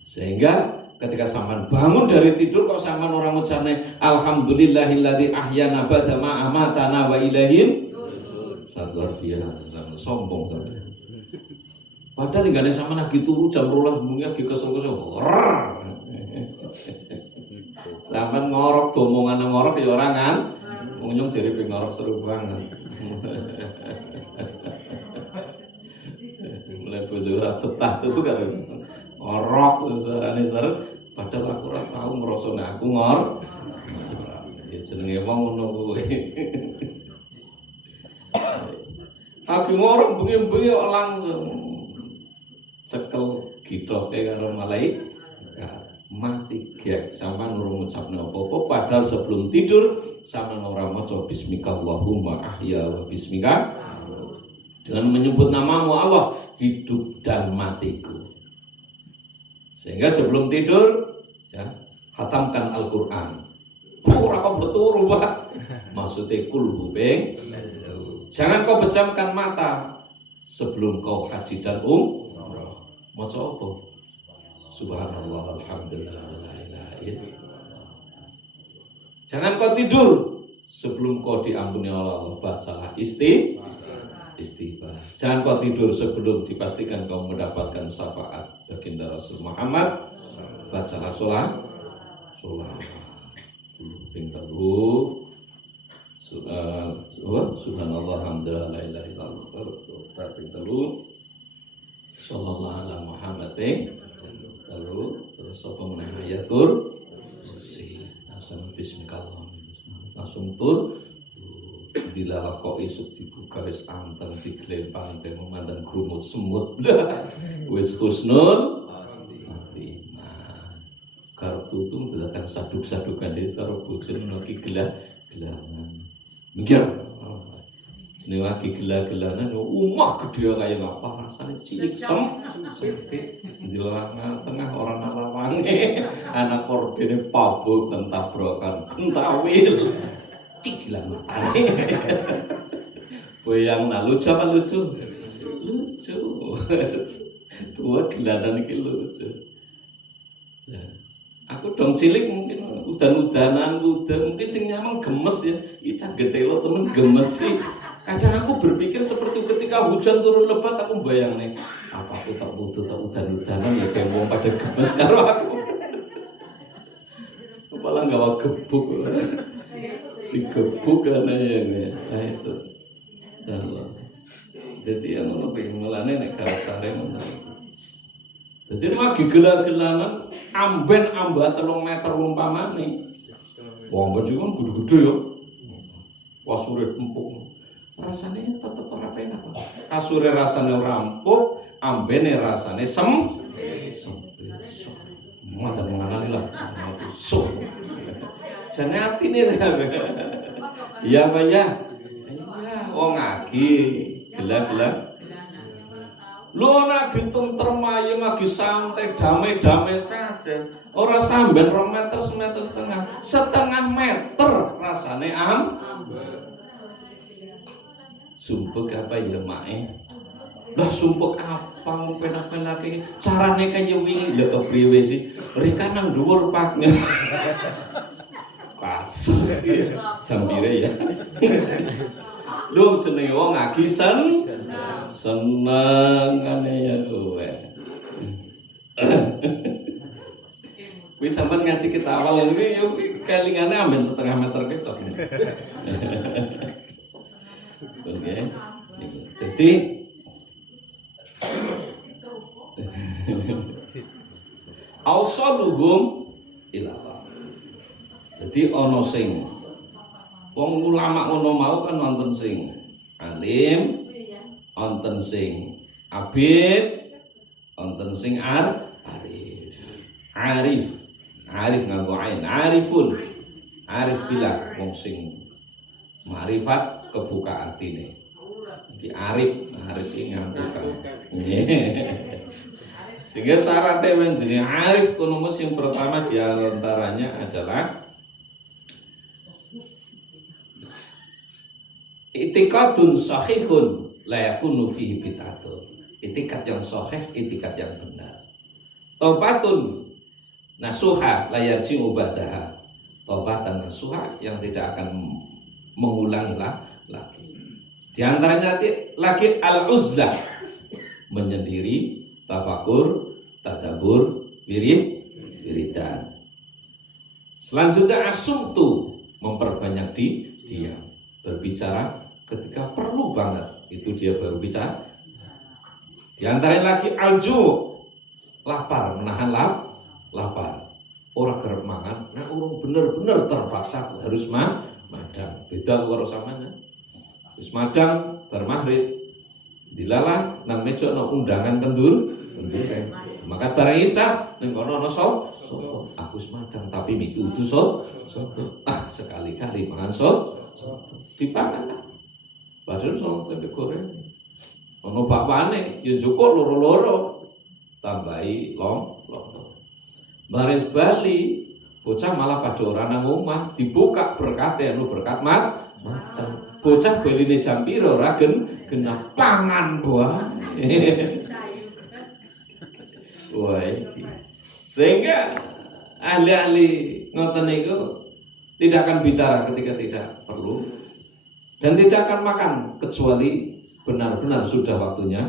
Sehingga ketika Saman bangun dari tidur kok Saman orang ngucapne alhamdulillahilladzi ahyana ba'da ma amatana wa ilaihin satu luar biasa sombong sampai. Padahal linggane Saman lagi turu jam 12 bengi lagi kesel-kesel. Saman ngorok domongan ngorok ya orang kan. Ngunyung jari ngorok seru banget. Mulai bojo ora betah tuh kan. Ngorok suarane seru padahal aku ora tau ngrasane aku ngor. Ya jenenge wong ngono kuwi. Aku ngorok bengi-bengi langsung cekel gitoke karo malaikat mati gek sama nurung ngucapne apa-apa padahal sebelum tidur sama ora maca bismika Allahumma ahya wa bismika dengan menyebut namamu Allah hidup dan matiku. Sehingga sebelum tidur ya khatamkan Al-Qur'an. Ora kok betul rubah. Maksudnya kul hubeng. Jangan kau pejamkan mata sebelum kau haji dan umrah. Maca apa? Subhanallah alhamdulillah la ilaha illallah. Jangan kau tidur sebelum kau diampuni Allah. Bacalah istighfar. Jangan kau tidur sebelum dipastikan kau mendapatkan syafaat baginda Rasul Muhammad. Bacalah sholat. Pinter dulu. Subhanallah alhamdulillah la ilaha illallah. Pinter dulu. Sallallahu alaihi Muhammadin. Lalu terus apa meneh ayat kursi langsung bismillah langsung tur dilalah kok isuk dibuka wis anteng diglempang teh memandang grumut semut wis husnul khotimah kartu itu mendadak saduk-sadukan dhewe karo bojone iki gelah-gelahan mikir jenenge lagi gelah-gelahan umah gede kaya ngapa rasane cilik sempit di tengah orang lawange anak kordene pabuk kentabrokan kentawil cicilan matane boyang lucu apa lucu tua geladan iki lucu ya. Aku dong cilik mungkin udan-udanan mungkin sing nyamang gemes ya iki gede lo temen gemes sih. Kadang aku berpikir seperti ketika hujan turun lebat aku bayang nih apa aku tak butuh tak udan-udanan ya kayak mau pada gemes karo aku kepala nggak gebuk digebuk karena ya nah itu jadi yang lebih melane nek kasare ngono jadi lagi gelar-gelanan amben amba 3 meter umpamane wong juga gede-gede ya pas urip empuk rasanya tetap ora penak kok. Kasure rasane rampuk, ambene rasane sempit. Madan mengenali lah. Jane atine iya Pak ya. Iya, wong ngagi, gelap-gelap. Lu lagi tentrem ayo lagi santai, damai-damai saja. Ora sampean 2 meter, 1,5 meter, 1,5 meter rasane sumpek apa ya mae lah sumpek apa mau penak-penak iki carane kaya wingi lho kepriwe sih rika nang dhuwur paknya kasus ya sambire ya lu jenenge wong ngagi seneng ngene ya kowe Kuwi sampean ngaji kita awal kuwi ya kelingane amben setengah meter ketok. Oke. Jadi ausaluhum ilallah. Jadi ana sing wong ulama ngono mau kan wonten sing alim, wonten sing abid, wonten sing arif. Arif nganggo ain, arifun. Arif bila wong sing marifat kebuka atine. Iki arif iki ngambuka. Sehingga syaratnya menjadi arif kunumus yang pertama diantaranya adalah itikadun sahihun la yakunu fihi bid'atun. Itikad yang sahih, itikad yang benar. Taubatun nasuha la yarji'u ba'daha. Taubatan nasuha yang tidak akan mengulangi lagi. Di antaranya lagi al-uzlah, menyendiri, tafakur, tadabbur, wiridan. Selanjutnya asumtu, memperbanyak diam, berbicara ketika perlu banget, itu dia baru bicara. Di antaranya lagi alju, lapar, menahan lapar. Orang kerep mangan, nah orang bener-bener terpaksa harus madang. Beda karo sampeyan. Wis madang bar maghrib. Dilalah nang meja ana undangan kendur. Maka bareng isa ning kono ana soto. Aku wis madang tapi miki utuh soto. Sekali-kali mangan soto. Dipangan lah. Padahal soto tempe goreng. Ana bakwane ya cukup loro-loro. Tambahi lontong. Baris Bali, bocah malah pada orang nang omah dibuka berkatnya lu berkat mateng. Bocah beline jam piro ora genah pangan buah. Wah, sehingga ahli-ahli ngoten niku tidak akan bicara ketika tidak perlu dan tidak akan makan kecuali benar-benar sudah waktunya.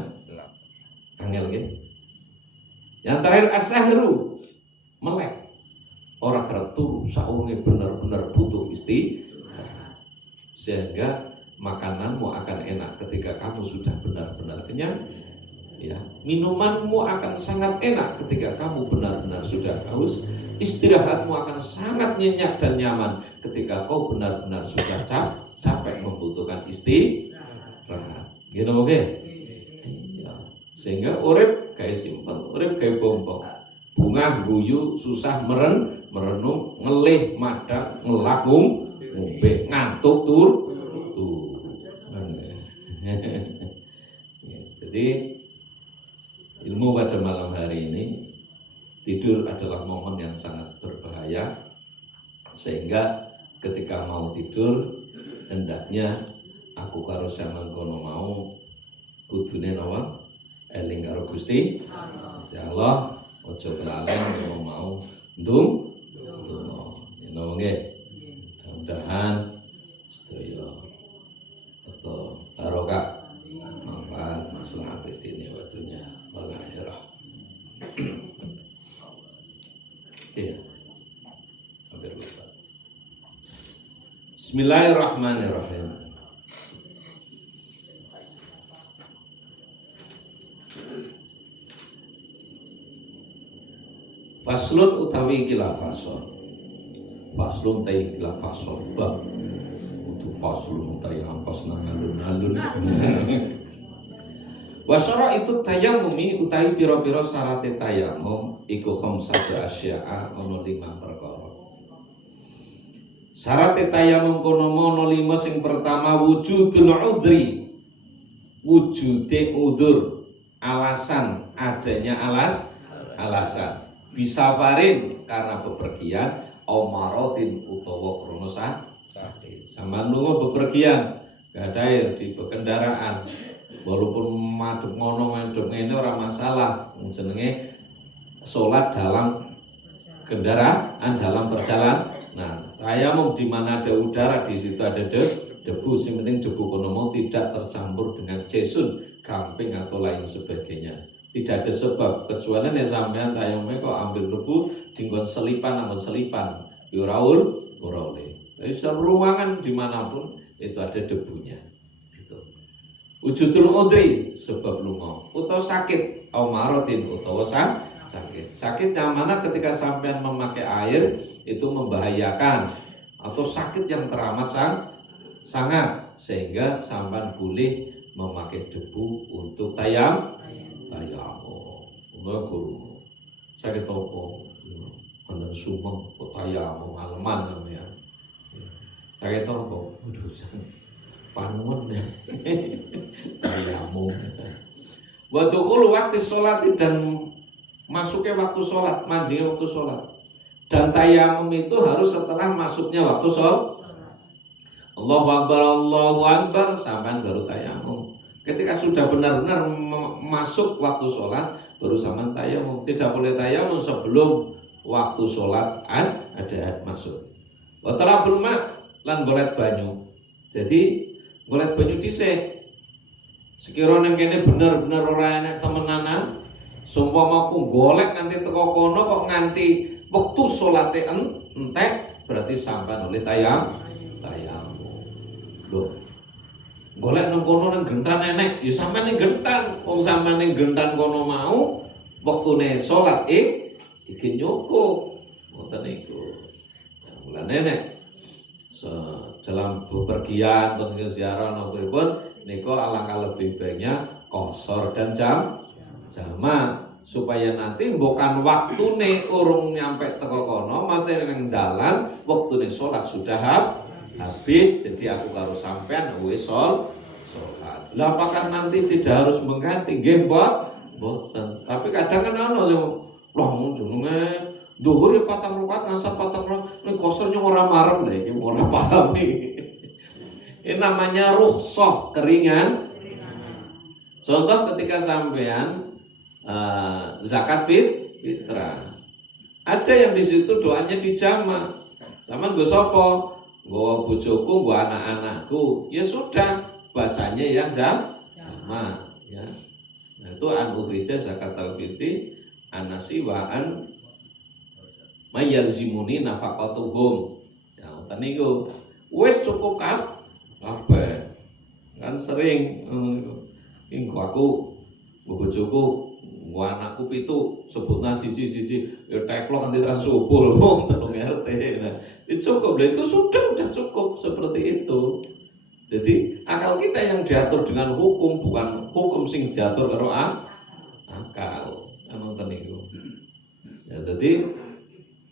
Angel nggih. Yang terakhir as-sahru, melek. Orang kerep turu saurunge benar-benar butuh istirahat. Sehingga makananmu akan enak ketika kamu sudah benar-benar kenyang. Ya, minumanmu akan sangat enak ketika kamu benar-benar sudah haus. Istirahatmu akan sangat nyenyak dan nyaman ketika kau benar-benar sudah capek membutuhkan istirahat. Gitu oke? Ya. Sehingga urip kayak simpel, urip kayak bombong. Bunga guyu susah merenung ngelih madang ngelak ngombe ngantuk tur. Jadi ilmu pada malam hari ini, tidur adalah momen yang sangat berbahaya, sehingga ketika mau tidur hendaknya aku karo sampean kono mau kudune napa eling karo Gusti Allah. Ojo kelalen mau ndung ngono nggih. Mudah-mudahan sedaya atau barokah manfaat maslahat dini wa dunya wal akhirah. Iya. Hampir lupa. Bismillahirrahmanirrahim. Faslun utawi kila fasol. Faslun tayi kila fasol bab. Untuk faslun tayi ampas nang alun-alun. Wasyara itu tayamumi utawi pira-pira syarate tayamum iku khamsatu asya'a ana 5 perkara. Syarate tayamum kono mono 5 sing pertama wujudul udhri. Wujude udzur, alasan adanya alasan. Bisa parin karena bepergian marotin utawa krana sakit. Sampeyan lunga bepergian, gak ada air di kendaraan. Walaupun madhep ngono madhep ngene ora masalah. Jenenge salat dalam kendaraan, dalam perjalanan. Nah, tayamum di mana ada udara di situ ada debu. Yang penting debu kono mau tidak tercampur dengan jesun, gamping atau lain sebagainya. Tidak ada sebab kecuali nek sampean tayome kok ambil lebu dinggon selipan ampun selipan. Yo ora oleh. Tapi ruangan dimanapun itu ada debunya. Itu. Wujudul udri sebab lunga utawa sakit au marotin utawa sakit. Sakit yang mana ketika sampean memakai air itu membahayakan atau sakit yang teramat sangat sehingga sampean boleh memakai debu untuk tayamum. Enggak guru. Sakit opo? Wonten sumeng kok tayamum aleman namanya. Sakit opo? Waduh panuwun ya. Tayamum. Wa dukhul waktu sholat dan masuknya waktu sholat, manjingnya waktu sholat. Dan tayamum itu harus setelah masuknya waktu sholat. Allahu Akbar sampai baru tayamum. Ketika sudah benar-benar masuk waktu sholat baru sampai tayamum. Tidak boleh tayamum sebelum waktu sholat ada masuk. Setelah berumah lan golet banyu. Jadi golet banyu dhisik. Sekira nang kene bener-bener ora enek temenanan, sumpama aku golek nanti teko kono kok nganti wektu salate entek berarti sampean oleh tayamum. Loh. Golek nang kono nang gentan enek, ya sampean ning gentan. Wong sampean ning gentan kono mau wektune salat iki nyukup. Ngoten niku. Mulane nek dalam bepergian atau ziarah napa pripun niku alangkah lebih baiknya qasar dan jamak supaya nanti bukan waktune urung nyampe teko kono mesti ning dalan waktune salat sudah habis jadi aku karo sampean wis salat. Lah apakah nanti tidak harus mengganti nggih mboten. Tapi kadang kan ana sing loh jenenge dhuwur ya 4 rakaat ngasar 4 rakaat nek qasarnya ora marem lha iki ora paham iki. Ini namanya rukhsah keringan. Contoh ketika sampean zakat fitrah. Ada yang di situ doanya dijamak. Sampean nggo sapa? Nggo bojoku, nggo anak-anakku. Ya sudah, bacanya yang jamak ya. Nah, itu an ukhrija zakatal fitri anasi wa an mayalzimuni nafaqatuhum. Ya ngoten niku. Wis cukup kabeh. Kan sering aku bojoku nggo anakku 7 sebutna siji ya teklok nanti tekan subuh wong 3 RT. Nah, itu cukup. Itu sudah cukup seperti itu. Jadi akal kita yang diatur dengan hukum bukan hukum sing diatur karo akal. Ngoten niku. Ya jadi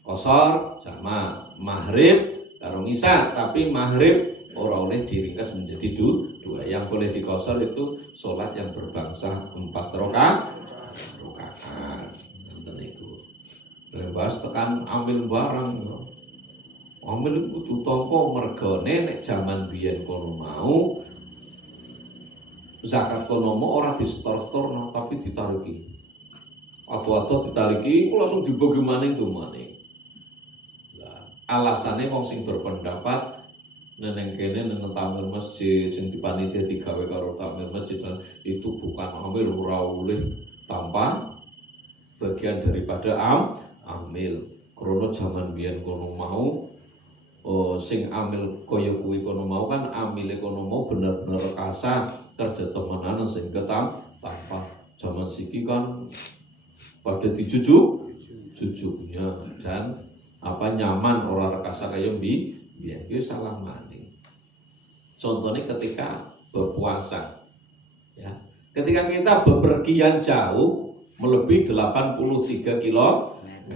qasar sama maghrib karo isya, tapi maghrib ora oleh diringkas menjadi 2. Yang boleh dikosor itu sholat yang berbangsa 4 rakaat. Ngoten niku. Bahas tekan ambil barang. Ambil kudu tampa mergane nek jaman biyen kono mau zakat kono mau ora disetor-setorno tapi ditariki. Atau ditariki langsung dibagi maning tuh maning. Alasannya wong sing berpendapat neneng kene nang taman masjid sing dipanitia digawe karo taman masjid itu bukan amil ora oleh tanpa bagian daripada amil. Krono zaman biyen kono mau sing amil kaya kuwi kono mau kan amile kono mau bener-bener rekasa kerja temenan sing tanpa zaman siki kan pada jujuknya dan nyaman orang rekasa kaya biyen iki salah maning. Contohnya ketika berpuasa ya. Ketika kita bepergian jauh melebihi 83 km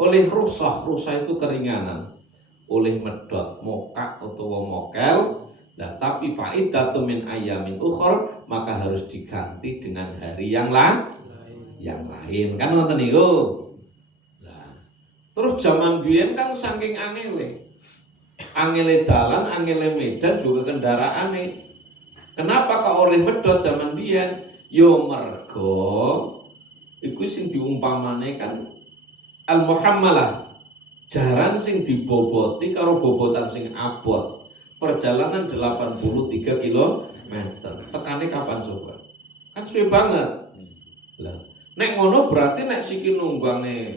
oleh rukhsah itu keringanan, oleh medot mokak atau mokel. Nah, tapi faidatu min ayamin ukhra maka harus diganti dengan hari yang lain. Kan ngoten niku. Terus zaman biyen kan saking angele dalan, angele medan juga kendaraane. Kenapa kok oleh medhot zaman biyen? Yo mergo iku sing diumpamane kan al-muhammalah. Jaran sing diboboti karo bobotan sing abot. Perjalanan 83 km. Tekane kapan coba? Kan suwe banget. Lah, Nek ngono berarti nek siki nunggange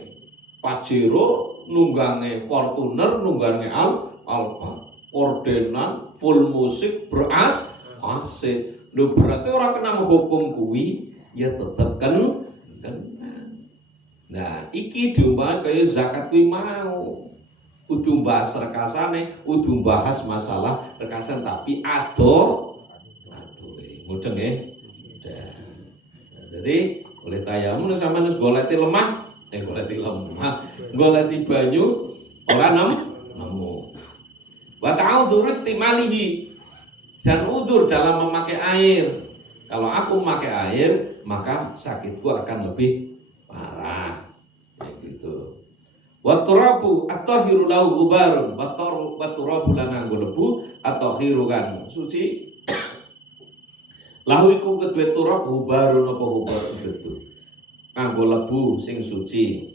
Pajero, nunggange Fortuner, nunggange Alfa, ordenan full musik beras AC. Lho berarti orang kena menghukum kuwi ya tetep kena. Nah, iki diumpamakan kaya zakat kuwi mau. Udu bahas rekasane, udu bahas masalah rekasan tapi adoh mudeng nggih. Jadi oleh tayamun sampeyan wis goleti lemah, goleti banyu ora nemu. Wa ta'udzu istimalihi, dan udzur dalam memakai air. Kalau aku memakai air, maka sakitku akan lebih parah. Kayak gitu. Wa turabu at-tahiru lahu gubarun, wa turabu lan lebu at-tahiru kan suci. Lahu iku kedue turab gubarun apa gubar itu. Kanggo lebu sing suci.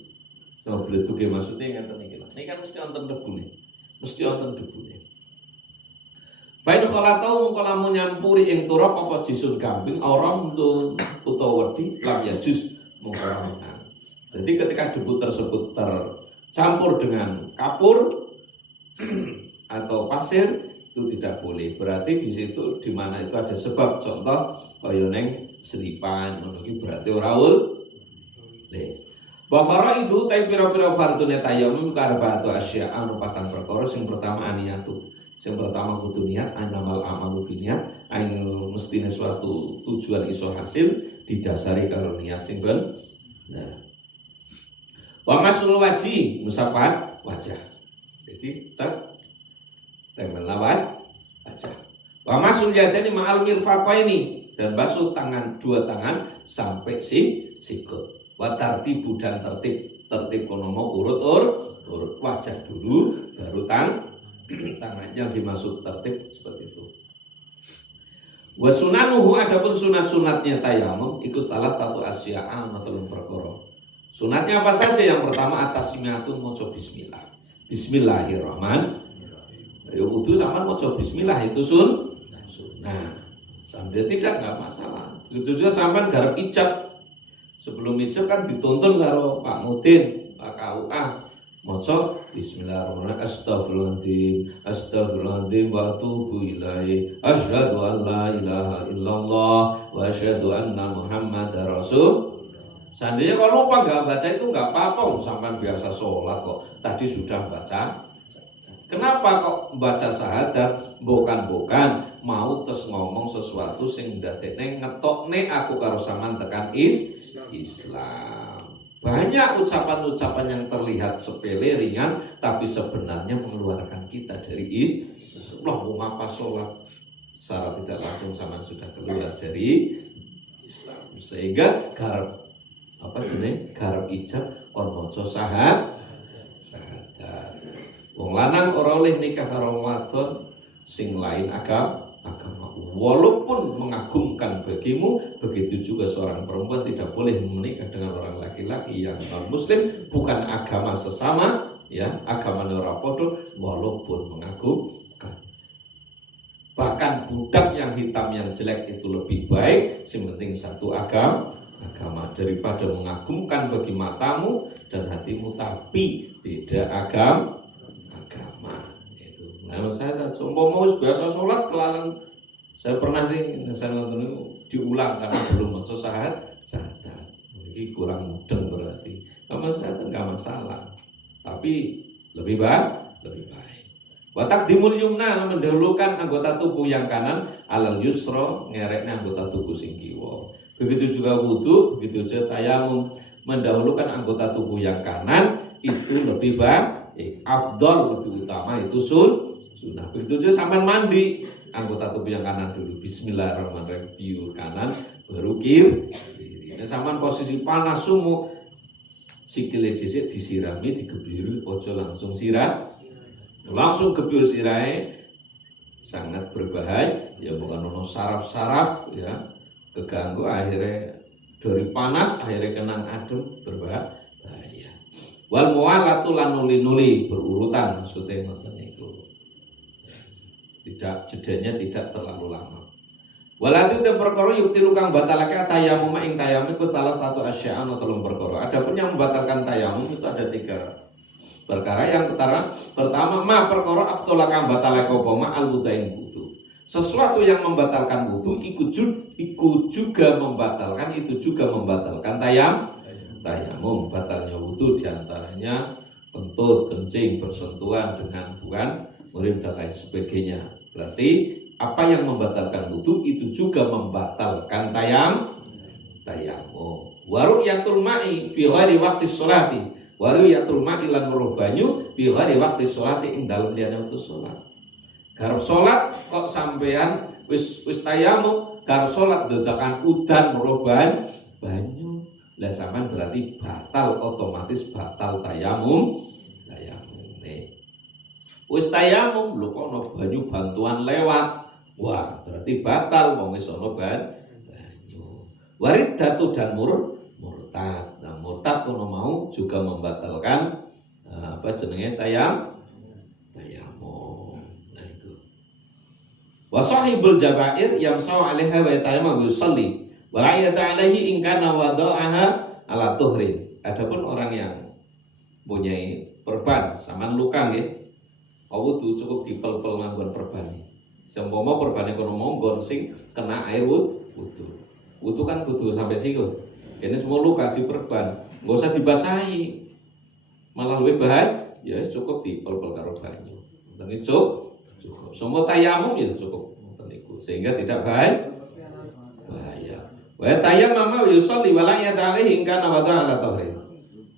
Sama bleduke maksudnya ngeten iki. Ini kan mesti wonten lebune. Mesti wonten debune. Bain khalatau mengko lamun nyampuri ing turab apa jisun kambing auram utawa wedi lam yajus mengko menang. Jadi ketika debu tersebut tercampur dengan kapur atau pasir itu tidak boleh. Berarti di situ di mana itu ada sebab. Contoh kaya neng selipan ngono iki berarti ora ul. Bakara itu ta pira-pira fardune tayammum karbatu asya anu patan perkara sing pertama aniyatu. Sing pertama kudu niat, anamal amalu biniat, ain mestine suatu tujuan iso hasil didasari karo niat sing bener. Wa masul waji musapat wajah. Jadi tempel lawan wajah. Wa masul yadani ma'al mirfaqaini, dan basuh tangan dua tangan sampai sikut. Wa tartibu dan tertib kono mau urut wajah dulu baru tangannya dimaksud tertib seperti itu. Wa sunanuhu adapun sunat-sunatnya tayammum iku salah satu asya'a atau perkara. Sunatnya apa saja? Yang pertama atasmiatun maca bismillah. Bismillahirrahmanirrahim. Ya kudu sampean maca bismillah itu sunnah. Sambil tidak enggak masalah. Begitu juga sampean garap ijab. Sebelum ijab kan dituntun karo Pak Mudin, Pak KUA. Maca bismillahirrahmanirrahim, astagfirullahaladzim wa atubu ilaihi, asyhadu an la ilaha illallah wa asyhadu anna muhammadar rasul. Seandainya kalau lupa nggak baca itu nggak apa-apa, sampai biasa sholat kok. Tadi sudah baca. Kenapa kok baca syahadat? Bukan mau tes ngomong sesuatu sing ndadekne ngetokne aku karo sampean tekan Islam. Banyak ucapan-ucapan yang terlihat sepele ringan, tapi sebenarnya mengeluarkan kita dari Islam. Mau ngapa sholat secara tidak langsung sama sudah keluar dari Islam. Sehingga garap ijab on maca syahadat. Wong lanang ora oleh nikah karo wadon sing lain agama. Walaupun mengagumkan bagimu, begitu juga seorang perempuan tidak boleh menikah dengan orang laki-laki yang non muslim, bukan agama sesama, ya, agama ora padha, walaupun mengagumkan. Bahkan budak yang hitam yang jelek itu lebih baik, yang penting satu agama daripada mengagumkan bagi matamu dan hatimu tapi beda agama. Itu. Nah, saya mau biasa sholat kelalan. Saya pernah sih diulang karena belum maca syahadat. Ini kurang mudeng berarti. Kalau syahadat enggak masalah. Tapi lebih baik. Wa taqdimul yumna, mendahulukan anggota tubuh yang kanan alal yusra, ngerekne anggota tubuh sing kiwa. Begitu juga wudu, begitu juga tayammum, mendahulukan anggota tubuh yang kanan itu lebih baik. Afdal, lebih utama itu sunnah. Begitu juga sampai mandi, anggota tubuh yang kanan dulu, bismillahirrahmanirrahim, biur kanan, baru kiri. Nah, sampai posisi panas sumuk, sikile dhisik disirami, digebiru, ojo langsung langsung gebyur sirahe, sangat berbahaya. Ya bukan ono saraf-saraf, ya keganggu, akhirnya dari panas akhirnya kenang adem, berbahaya. Wal muwalatu lan nuli-nuli berurutan, maksudnya ngoten niku. Tidak jedanya tidak terlalu lama. Walatu te perkara yuktilu kang batalake tayamum ing tayamum iku salah satu asya'an telung perkara. Adapun yang membatalkan tayamum itu ada 3 perkara. Yang pertama ma perkara abtola kang batalake apa ma al wudu'in wudu. Sesuatu yang membatalkan wudu ikut juga membatalkan tayamum. Batalnya wudu diantaranya kentut, kencing, bersentuhan dengan bukan urin dan lain sebagainya. Berarti apa yang membatalkan wudu itu juga membatalkan tayamum. Waru'yatul ma'i fi ghairi waqti sholati. Waru'yatul ma'i lan weruh banyu fi ghairi waqti sholati ing dalem liyane wektu salat. Garap salat kok sampean wis tayamum, garap salat dadakan udan weruh banyu. Lah sampean berarti batal, otomatis batal tayamum. Wis tayamum lho kok ana banyu bantuan lewat. Wah, berarti batal wong wis ana banyu. Waridatu dan murtad. Nah, murtad kono mau juga membatalkan tayamum. Nah itu. Wa sahibul jabair yang saw alaiha wa tayammum yusalli wa la yata'alaihi in kana wada'aha ala tuhrin. Adapun orang yang punya perban sampean luka nggih, wudu cukup dipel-pel nganggon perban. Seumpama perbane kono monggon sing kena air wudu. Wudu kan kudu sampai sikil. Kene semua luka di perban, enggak usah dibasahi. Malah lebih baik ya cukup dipel-pel karo banyu. Ngoten iki cukup. Semua tayamum ya cukup ngoten niku sehingga tidak bahaya. Wa tayammama yusalli wa la yata'alaihi in kana wada'a ala tahrin.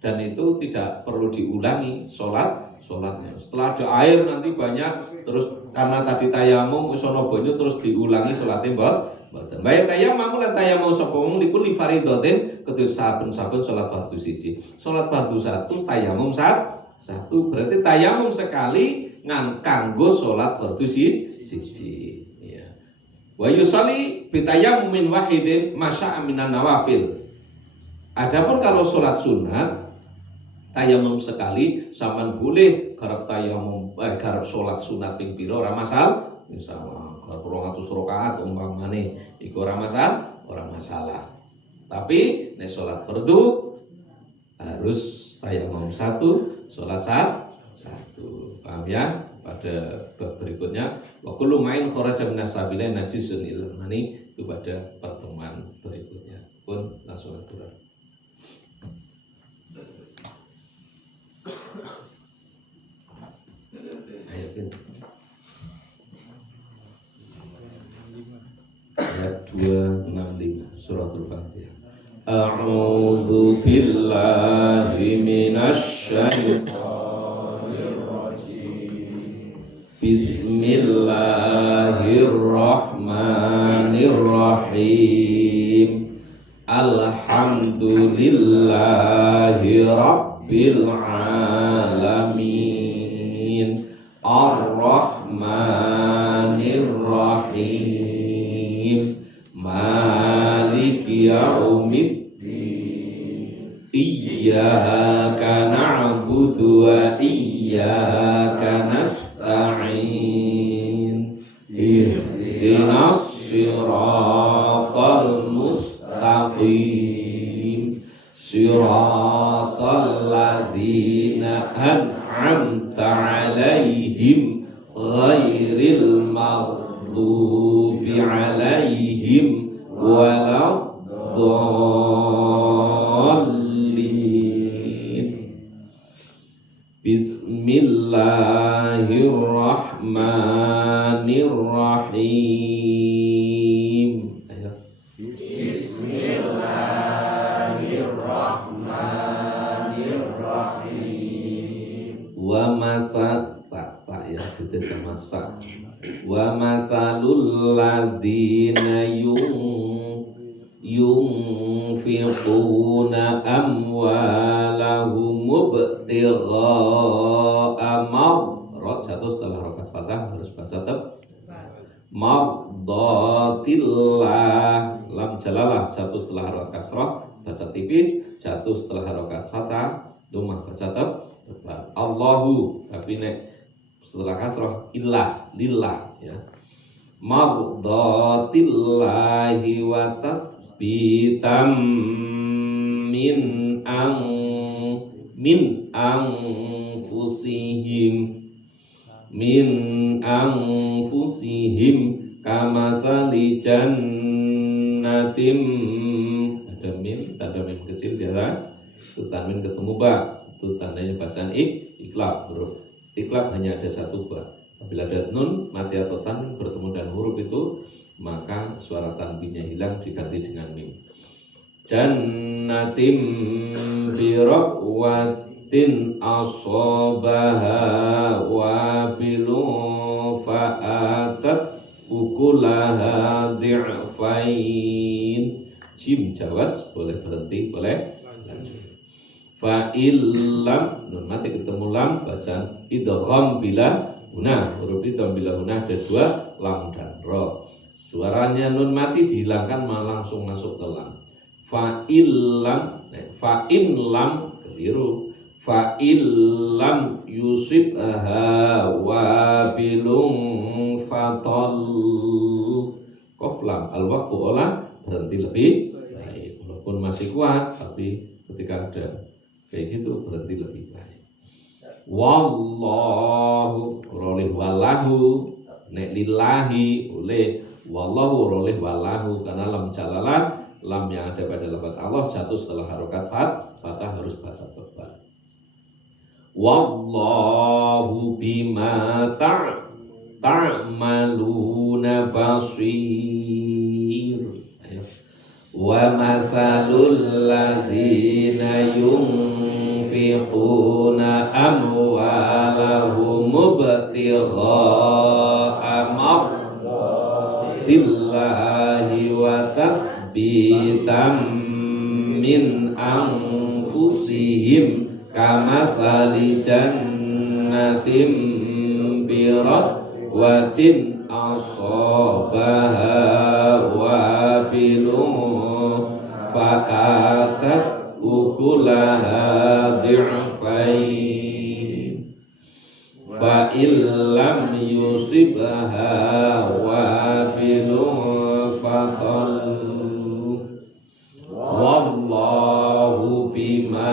Dan itu tidak perlu diulangi sholatnya. Setelah ada air nanti banyak, terus karena tadi tayamum wis ana banyu terus diulangi sholatnya mboten. Bae tayamum lan tayamum sapa wong niku li fardhatin kedue saben-saben sholat fardu siji. Sholat fardu 1, tayamum 1. Berarti tayamum sekali kanggo sholat fardu siji. Ya. Wa yusalli bi tayammumin wahidin masya'a minan nawafil. Adapun kalau sholat sunat tayamum sekali sampean boleh garap tayamum garap salat sunat ping pira ora masalah. Insyaallah garap 200 rakaat umpamane iku ora masalah. Tapi nek salat fardu harus tayamum 1, salat 1. Paham ya? Pada bab berikutnya wa kullu ma'in kharaja minas sabilain najisun ilal mani, itu pada pertemuan berikutnya. Pun langsung aturan. Ayat 265 suratul Fatihah. A'udzu billahi minasy syaithanir rajim. Bismillahirrahmanirrahim. Alhamdulillahi rabbil alamin. Ar-Rahmanir Rahim. Maliki yaumiddin. Iyyaka na'budu wa iyyaka nasta'in. Ihdinas siratal mustaqim. Siratal ladzina an'amta 'alaihim ghairil maghdubi 'alaihim waladdallin. Bismillahirrahmanirrahim. Wa matsal ya kita sama sa. Wa matsalul ladzina yunfiquna amwalahum ibtigha'a marrat, jatuh setelah rakaat fathah harus baca mardatillah. Lam jalalah jatuh setelah rakaat kasrah baca tipis, jatuh setelah rakaat fathah domah baca Allahu, tapi nek setelah kasrah illah lillah ya. mardatillahi wa tathbitam min ang anfusihim kamatsali jannatim. Ada mim, tanda mim kecil di atas, itu tanwin ketemu ba, itu tandanya bacaan iklab. Huruf iklab hanya ada satu ba. Apabila ada nun mati atau tanwin bertemu dengan huruf itu, maka suara tanwinnya hilang diganti dengan mim. Jannatim biraqwatin asabaha wabilun fa'atat ukulaha di'fain. Jim jawas boleh berhenti, boleh lanjut. Fa'illam nun mati ketemu lam, bacaan idgham bila hunah. Huruf idgham bila hunah ada dua, lam dan ro. Suaranya nun mati dihilangkan malah langsung masuk ke lam. Fa'in lam keliru. Fa'illam yusibha wabilun fatol. Qaf lam al-waqfu olah berhenti lebih baik. Walaupun masih kuat, tapi ketika ada kayak gitu berhenti lebih baik. Wallahu rolih wallahu, nek lillahi oleh wallahu rolih wallahu, karena lam jalalah, lam yang ada pada lafaz Allah jatuh setelah harokat fathah harus baca tebal. Wallahu bima ta'maluna basir. Wa mathalul ladzina yunfiquna amwalahum ibtigha'a mardatillahi wa tathbitan min anfusihim kamatsali jannatin biraqwatin asabaha wabilun fa'atat ukulaha di'fain fa illam yusibha wabilun fatal wallahu bima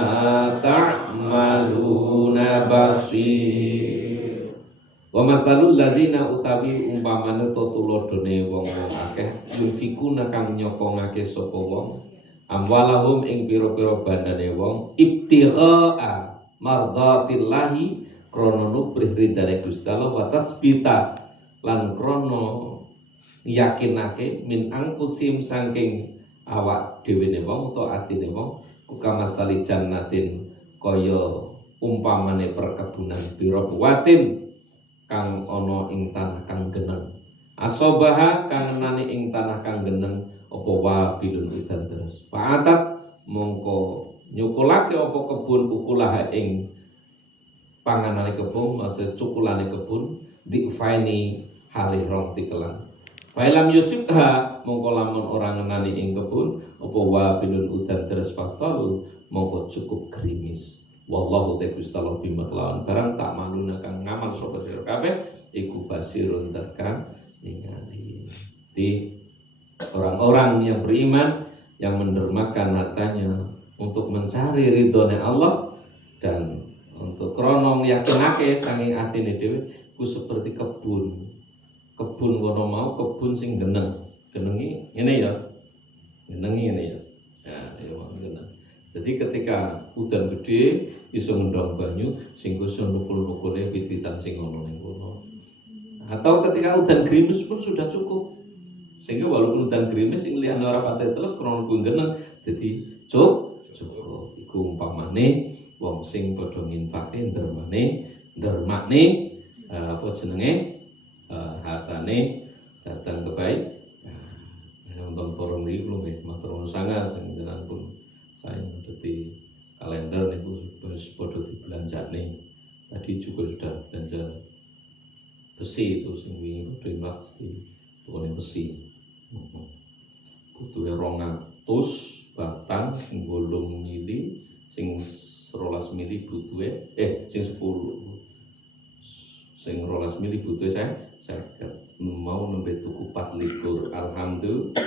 ta'maluna basir. Wa masalul ladzina utawi umpamane tutulodone wong-wong akeh yunfikuna kang nyokongake sapa wong amwalahum ing pira-pira bandane wong ibtigha'a mardatillahi krana nubrih ridane Gusti Allah wa tasbita lan krana yakinake min anfusim saking awak dhewene wong utawa atine wong kukamastali jannatin kaya umpamane perkebunan biraqwatin kang ana ing tanah kang geneng asobaha kang nani ing tanah kang geneng apa wabilun udan terus paatat mongko nyukulake apa kebun ukulah ing panganane kebun atau cukulane kebun difaini halih rong tikelan failam yusibha mongko lamun orang ngenani ing kebun apa wabilun udan terus faktor mongko cukup gerimis. Wallahu ta'ala Gusti Allah bimaklawan barang tak maluna kang ngamal sapa sira kabeh iku basirun tekan ningali. Di orang-orang yang beriman yang mendermakan hartanya untuk mencari ridhone Allah dan untuk krono yakinake sanging atine dhewe ku seperti kebun kono mau kebun sing genengi ngene ya genengi ngene ya ya geneng. Jadi ketika udan gede iso ngendong banyu sing iso nukul-nukule pititan sing ono ning kono. Atau ketika udan gerimis pun sudah cukup. Sehingga walaupun udan gerimis sing liyane ora pate terus krono geneng dadi cukup. Iku umpamane wong sing padha nginfake ndermakne apa jenenge hartane datang kebaik. Nonton forum iki lho nggih matur nuwun sangat sing jenengan pun saya menjadi kalender niku wis padha dibelanjane. Tadi juga sudah belanja besi itu sing wingi padha mesti tukune besi. Butuhe 200 batang sing 8 mili sing 12 mili butuhe sing 10 sing 12 mili butuhe 50. mau nembe tuku 24 alhamdulillah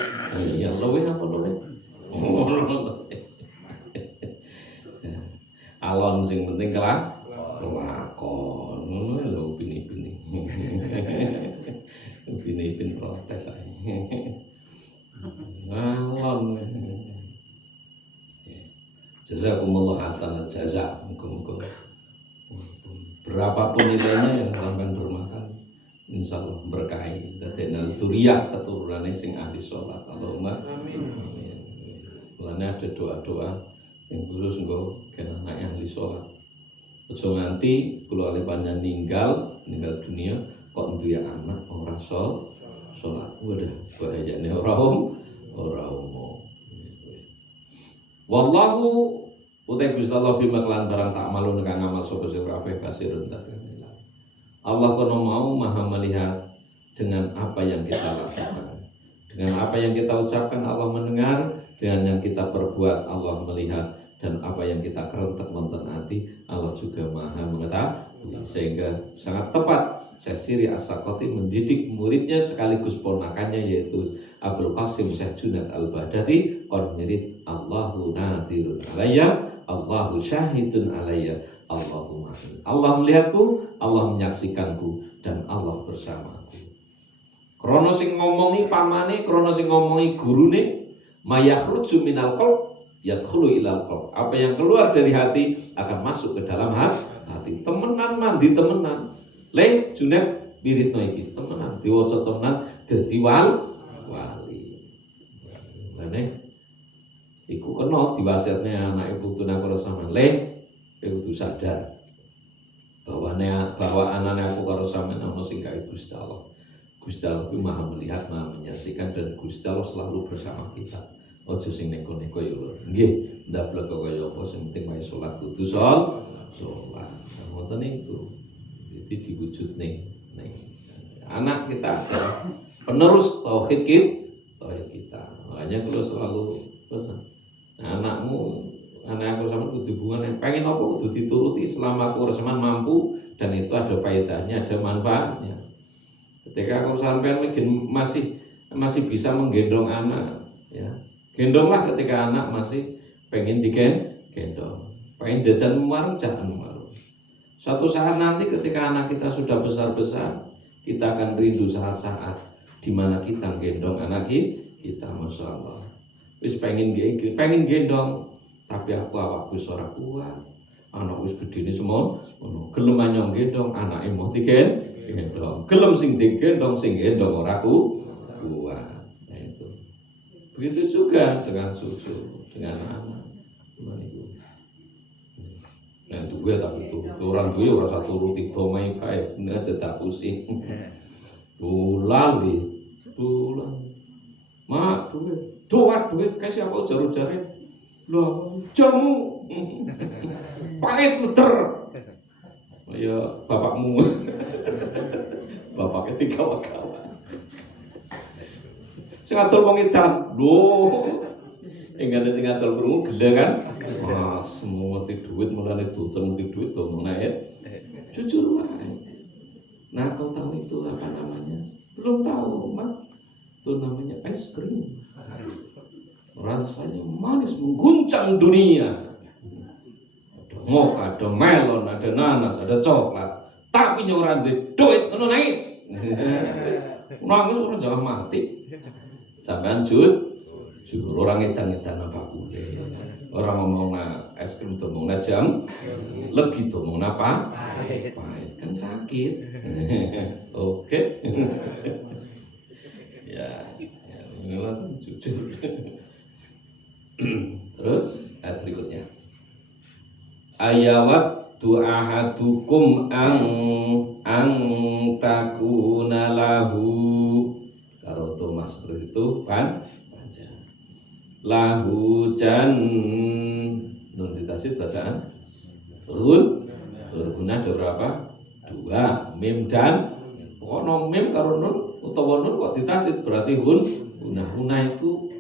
ya luwih apa luwih alon sing penting kelakon ngono lho bini-bini bini-bini protes ae alon jazakumullah hasanal jaza muga-muga berapapun nilainya yang sampean bermakan insyaallah berkahi dadekna zuriyah keturunane sing ahli salat Allahumma amin. Mulane ada doa-doa yang khusus engko kena anak ahli salat. Aja nganti kula ale panjenengan ninggal dunia kok duwe anak ora salat. Waduh bahayane ora umum. Wallahu utai Gusti Allah bima kelan barang tak malu kang ngamal sapa sing kabeh basirun tatene. Allah kono mau maha melihat dengan apa yang kita lakukan. Dengan apa yang kita ucapkan Allah mendengar, dengan yang kita perbuat Allah melihat, dan apa yang kita kerentek wonten ati Allah juga maha mengetahui. Sehingga sangat tepat Syekh As-Sakoti mendidik muridnya sekaligus ponakannya yaitu Abdul Qasim Syekh Junad Al-Baghdadi kon mirip Allahu nadirun alayya Allahu syahidun alayya Allahumma Allah melihatku, Allah menyaksikanku dan Allah bersamaku. Krono sing ngomongi pamane, krono sing ngomongi gurune mayakhruju minal qalb yadkhulu ilal qalb. Apa yang keluar dari hati akan masuk ke dalam hati. Temenan mandi temenan. Le Juned wiridno iki temenan diwaca temenan dadi wali. Lane iku kena diwasiatne anake putune aku sampean. Le kowe kudu sadar bahwa anane aku karo sampean ana sing gawe Gusti Allah. Gusti Allah ku Maha melihat, Maha menyaksikan dan Gusti Allah selalu bersama kita. Ojo sing neko-neko ya lho. Nggih, ndablek kaya apa sing penting wae salat kudu salat. Ngoten niku. Jadi diwujudne ning anak kita adalah penerus tauhid kita. Makanya kalau selalu pesan, anakmu, anak aku sama kudu hubungan pengen apa kudu dituruti selama aku resaman mampu dan itu ada faedahnya, ada manfaatnya. Ketika aku sampean masih bisa menggendong anak, ya gendonglah ketika anak masih pengen digendong, pengen jajan warung jajan warung. Suatu saat nanti ketika anak kita sudah besar-besar, kita akan rindu saat-saat di mana kita gendong anak kita, masya Allah. Wis pengen gendong, tapi awakku ora kuat. Anak wis gedene semono, gelem anyong gendong, anake mau digendong. Gelem sing digendong, sing gendong ora kuat. Nah itu. Begitu juga dengan susu, dengan anak. Nah duwe tapi orang duwe ora satu ruti domai bae, ini aja tak pusing. Bulan. Mak duwe kasih apa jaru-jare. Loh, jamu. Pahit leder. Ya bapakmu. Bapaknya tiga kawan. Sing atur wong edan. Lho. Enggak sing atur krungu gele kan. Mas, mau ngerti duit mulane duit duit to menaik. Jujur wae. Nah, kau tahu itu apa namanya? Belum tahu, Mak. Itu namanya es krim. Rasanya manis mengguncang dunia. Ada mocha, ada melon, ada nanas, ada coklat. Tapi nyoran duit ngono nangis. Nangis orang jangan mati. Sampean jujur orang edan-edan apa boleh. Orang ngomong es krim itu ngomong jam, legi itu ngomong apa? Pahit kan sakit. Oke. Ya, jujur. Terus ayat berikutnya. Ayawat du'ahadukum ang takuna lahu. Karo Thomas seperti itu lahu jan nun ditasid bacaan guna ada berapa? 2 mim dan ono mim karo nun utawa nun kok ditasid berarti guna itu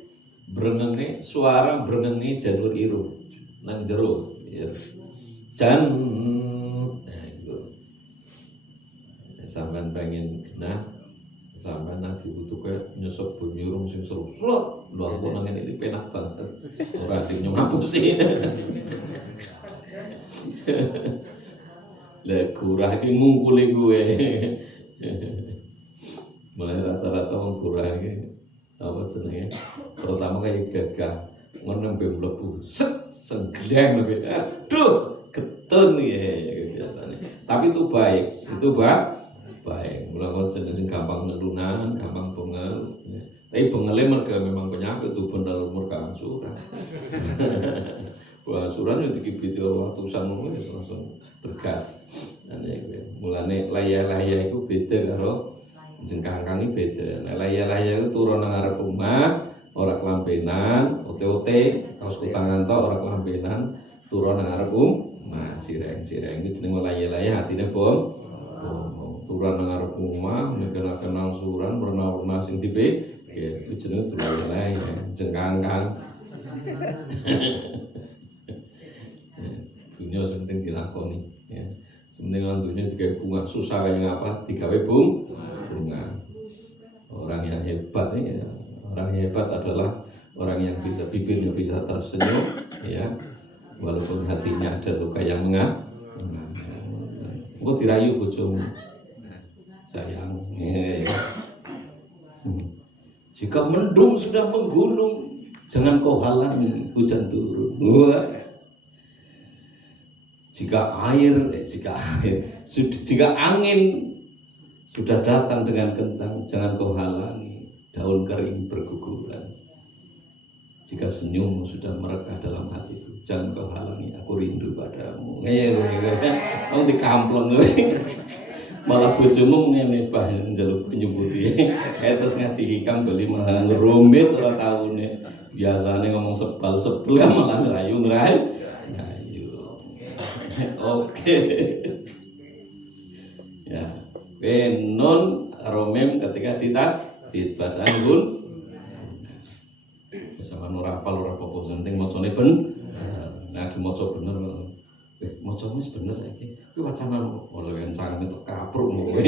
brengenge suara brengenge janur iru nang jero ya. Jan nah itu sampean pengen genah sampai nanti butuh kayak nyesep bunyurung sing seru lho aku nang ini penak banget ora sing ngapusi lah kurang iki ngungkuli gue mulai rata-rata wong kurang iki apa jenenge pertama kayak gagah ngono mbek mlebu senggleng lebih aduh ketun ya biasanya tapi itu baik baik mulai sing gampang nelunan gampang bengel tapi bengelnya mereka memang penyakit itu bener mereka angsuran angsuran itu dikibiti ratusan orang langsung bergas mulane laya-laya itu beda karo jengkang-kangnya beda laya-laya itu turun nang arep omah ora kelambenan ote-ote terus kutangan tok ora kelambenan turun nang arep omah sireng-sireng iki jenenge laya-laya atine bom turun nang arep omah mekenaken angsuran warna-warna sing dipe itu jenenge laya-laya jengkang-kang dunia penting dilakoni ya penting lan dunia digawe bunga susah kayak ngapa digawe bunga orang yang hebat ya orang yang hebat adalah orang yang bisa bibirnya bisa tersenyum ya walaupun hatinya ada luka yang engko dirayu bojomu sayang ya. Jika mendung sudah menggulung jangan kau halangi hujan turun jika angin sudah datang dengan kencang jangan kau halangi daun kering berguguran jika senyum sudah merekah dalam hatiku jangan kau halangi aku rindu padamu kamu dikampleng malah bojomu ngene bah njaluk nyubuti terus ngaji hikam beli malah ngerumit ora taune biasane ngomong sebal malah ngerayu oke ya nun romem ketika dibacaan gun sama nurapal ora apa-apa penting macane ben nah maca bener macane wis bener saiki kuwi wacana ora kencang itu kapruk kowe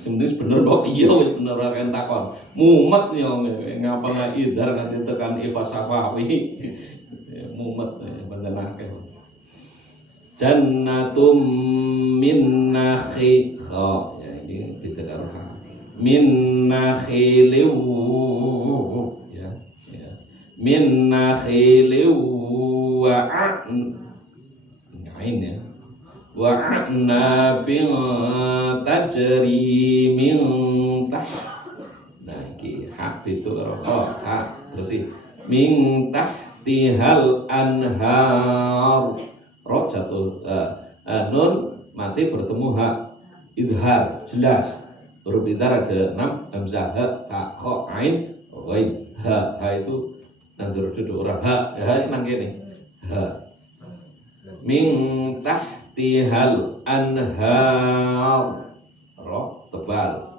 sing penting bener kok iya wis bener ora kan takon mumet yo ngapal idhar nganti tekan ifasafawi mumet panjenengan jannatum min nakhil ya ini beda karo min nakhiliw ya min nakhiliw wa a'nabin tajri min nah iki hak itu hak bersih min tahtihal anhar roh jatuh nun mati bertemu hak idhar jelas huruf idhar ada 6 hamzah ha ta kha ain ghain ha itu nang jero duduk ora ha nang kene ha min tahtihal anhar roh tebal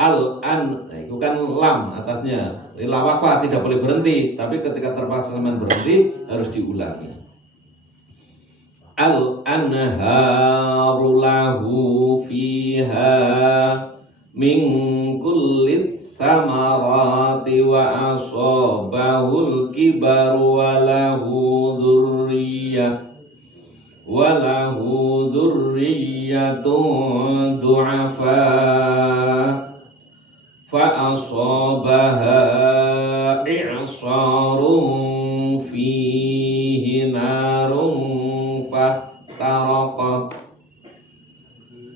nah itu kan lam atasnya lawakwa tidak boleh berhenti tapi ketika terpaksa sampean berhenti harus diulangi al-anharu lahu fiha min kulli thamarati wa asabahul kibaru wa lahu dhurriyyatun du'afa fa asabaha i'sarun fihi narun fahtarakat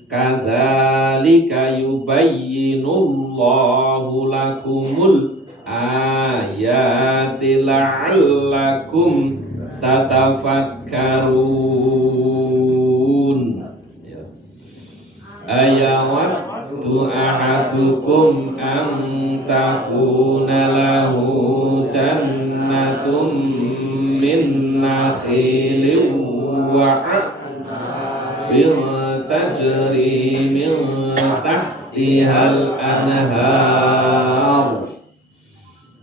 kadzalika yubayyinullahu lakumul ayati la'allakum tatafakkarun ayawaddu ahadukum an takuna lahu jannatun min nakhilin wa'abir tajri min tahtihal anhar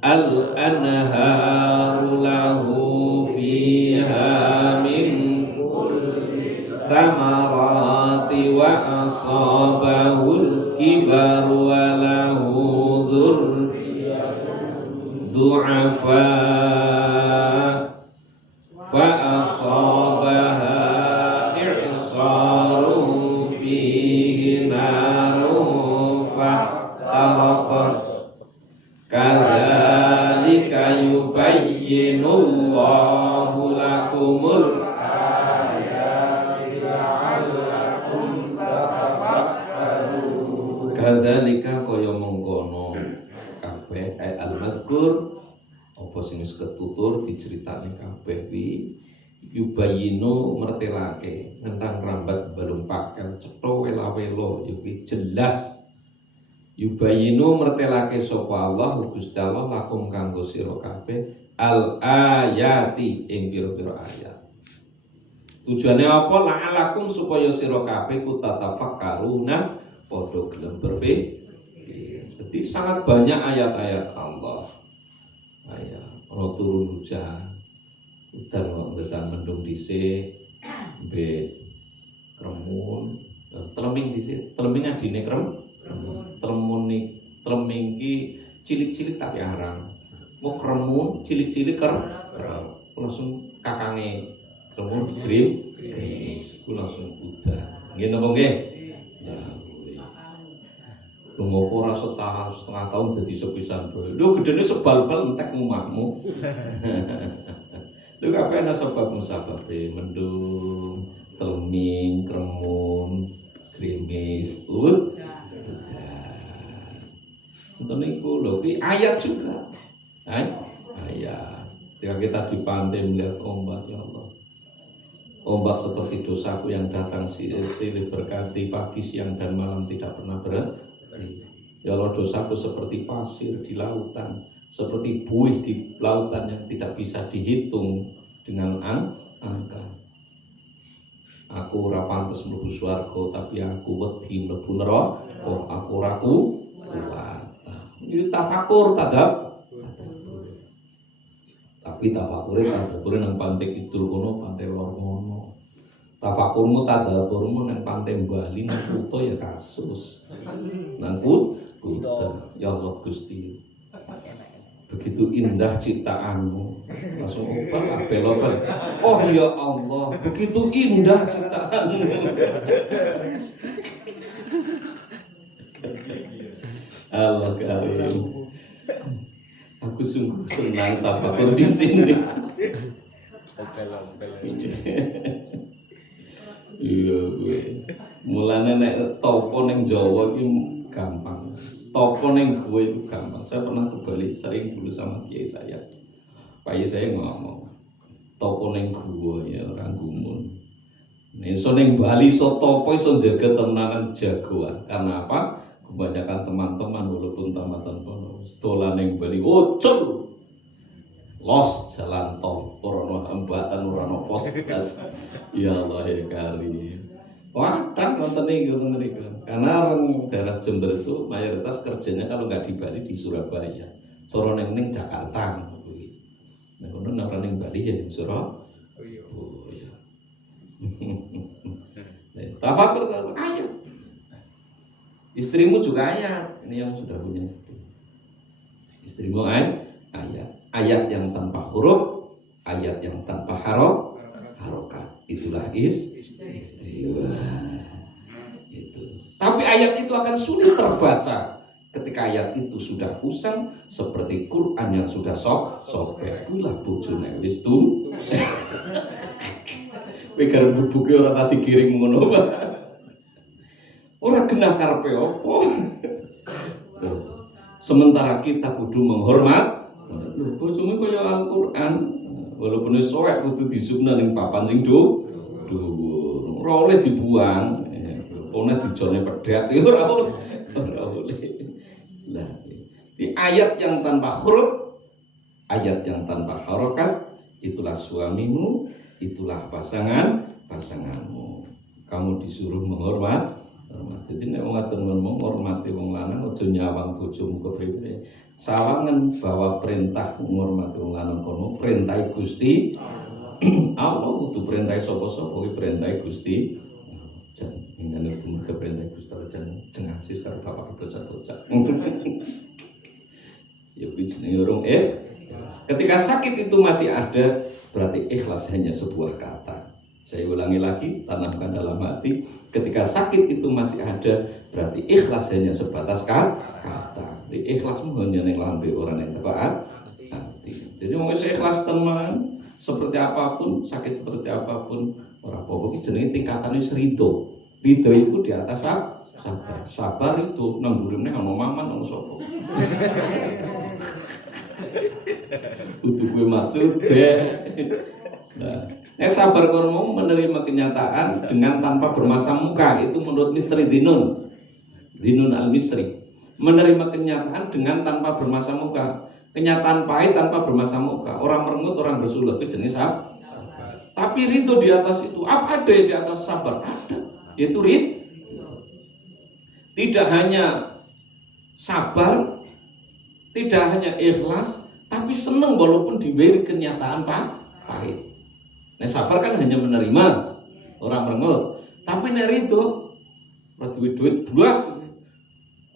al-anharu lahu fiha min kulli thamarati wa asabahul kibaru wa lahu du'afa fa asabaha i'sarun fihi narun fa talaqat kadzalika yubayyinullahu lakumul ayati la'allakum tatafakkarun. Kadzalika kaya mengkono kabeh al-mazkur apa sing wis ketutur diceritani kabeh kuwi yubayinu mertelake ngentang rambat balung pakel cetha wela-wela iki jelas yubayinu mertelake sapa Allah Gusti Allah lakum kanggo sira kabeh al ayati ing pira-pira ayat. Tujuane apa? La'alakum supaya sira kabeh ku tatafakkaruna padha gelem berpikir. Jadi sangat banyak ayat-ayat Allah. Ayat ana turun hujan. Udan wonten mendung dhisik, mbek kremun, teleming dhisik. Teleming adine teleming ki cilik-cilik tapi arang. Mau kremun cilik-cilik langsung kakange kremun gris. Ku langsung udan. Nggih napa nggih? Lungo ora setengah tahun dadi sepisan bae. Lho gedene sebal-bal entek omahmu. Lho kabeh ana sebab musababe mendung, teleming, kremun, gerimis, udan. Untuk niku lho kuwi ayat juga. Ayat. Ketika kita di pantai melihat ombak, ya Allah. Ombak seperti dosaku yang datang silih berganti pagi, siang dan malam tidak pernah berhenti. Ya Allah, dosaku seperti pasir di lautan, seperti buih di lautan yang tidak bisa dihitung dengan angka. Aku ora pantes mlebu swarga, tapi aku wedi mlebu neraka. Aku ora kuat. Ini tafakur tadab. Tapi tadabure nang pantai kidul kono, pantai lor kono. Tafakurmu tadaburmu nang pantai Bali nang Kuta ya kasus. Nang Kuta, ya Allah Gusti. Begitu indah ciptaanmu. Langsung belok. Oh ya Allah, begitu indah ciptaanmu. Allah karim. Aku sungguh senang tafakur di sini. Iya gue. Mulane nek topo ning Jawa iki gampang. Topo ning gue itu gampang. Saya pernah ke Bali sering dulu sama kiai saya. Pak saya ngomong, topo ning gue ya orang gumun. Iso ning Bali iso topo iso jaga tenanan jagoan. Karena apa? Kebanyakan teman-teman walaupun tamatan kono dolan ning Bali ucul. Los jalan tol, ora hambatan, ora pos gas. Ya Allah ya kali. Wah, kan nonton iki. Karena orang daerah Jember itu mayoritas kerjanya kalau nggak di Bali di Surabaya. Soro ning Jakarta kuwi. Nek kono ora ning Bali ya ning Surabaya. Oh iya. Tafakur ayat. Istrimu juga ayat. Ini yang sudah punya istri. Istrimu ayat. Ayat yang tanpa huruf, ayat yang tanpa harokat. Itulah istri. Wah, itu. Tapi ayat itu akan sulit terbaca ketika ayat itu sudah usang seperti Quran yang sudah sobek. Pula bojone wis tu. Kowe gareng bubuke ora tadi kiring ngono, Pak. Ora genah karepe apa. Sementara kita kudu menghormat bojomu kaya Al-Qur'an, walaupun wis suwek kudu disubna ning papan sing dhuwur. Ora oleh dibuang, ono dijone pedhet ora oleh. Lah, di ayat yang tanpa huruf, ayat yang tanpa harokat, itulah suamimu, itulah pasanganmu. Kamu disuruh menghormat. Jadi nek wong wadon menghormati wong lanang aja nyawang bojomu kepriwe. Sawangan bahwa perintah menghormati wong lanang kono perintah Gusti Allah, kudu perintah sapa-sapa kuwi perintah Gusti. Jan ngene kudu perintah Gusti Allah jan jengasis karo bapak bocah-bocah. Ya jenenge urung ketika sakit itu masih ada, berarti ikhlas hanya sebuah kata. Saya ulangi lagi, tanamkan dalam hati, ketika sakit itu masih ada, berarti ikhlas hanya sebatas kata. Ikhlasmu hanya yang lambe orang yang tepat hati. Jadi mau ikhlas teman seperti apapun, sakit seperti apapun, orang pokok jenenge tingkatan wis ridho. Ridho itu di atas sabar. Sabar itu nemburine ono maman ono sapa. Kudu kowe maksud Nah, sabar kono menerima kenyataan dengan tanpa bermasam muka, itu menurut Misri Dinun al-Misri. Menerima kenyataan dengan tanpa bermasam muka. Kenyataan pahit tanpa bermasam muka. Orang merengut, orang bersulut, itu jenis sabar. Tapi ridho di atas itu, apa ada di atas sabar? Ada. Itu ridho. Tidak hanya sabar, tidak hanya ikhlas, tapi senang walaupun diberi kenyataan pahit. Nah sabar kan hanya menerima orang merengut, tapi nek ridho ora duit blas.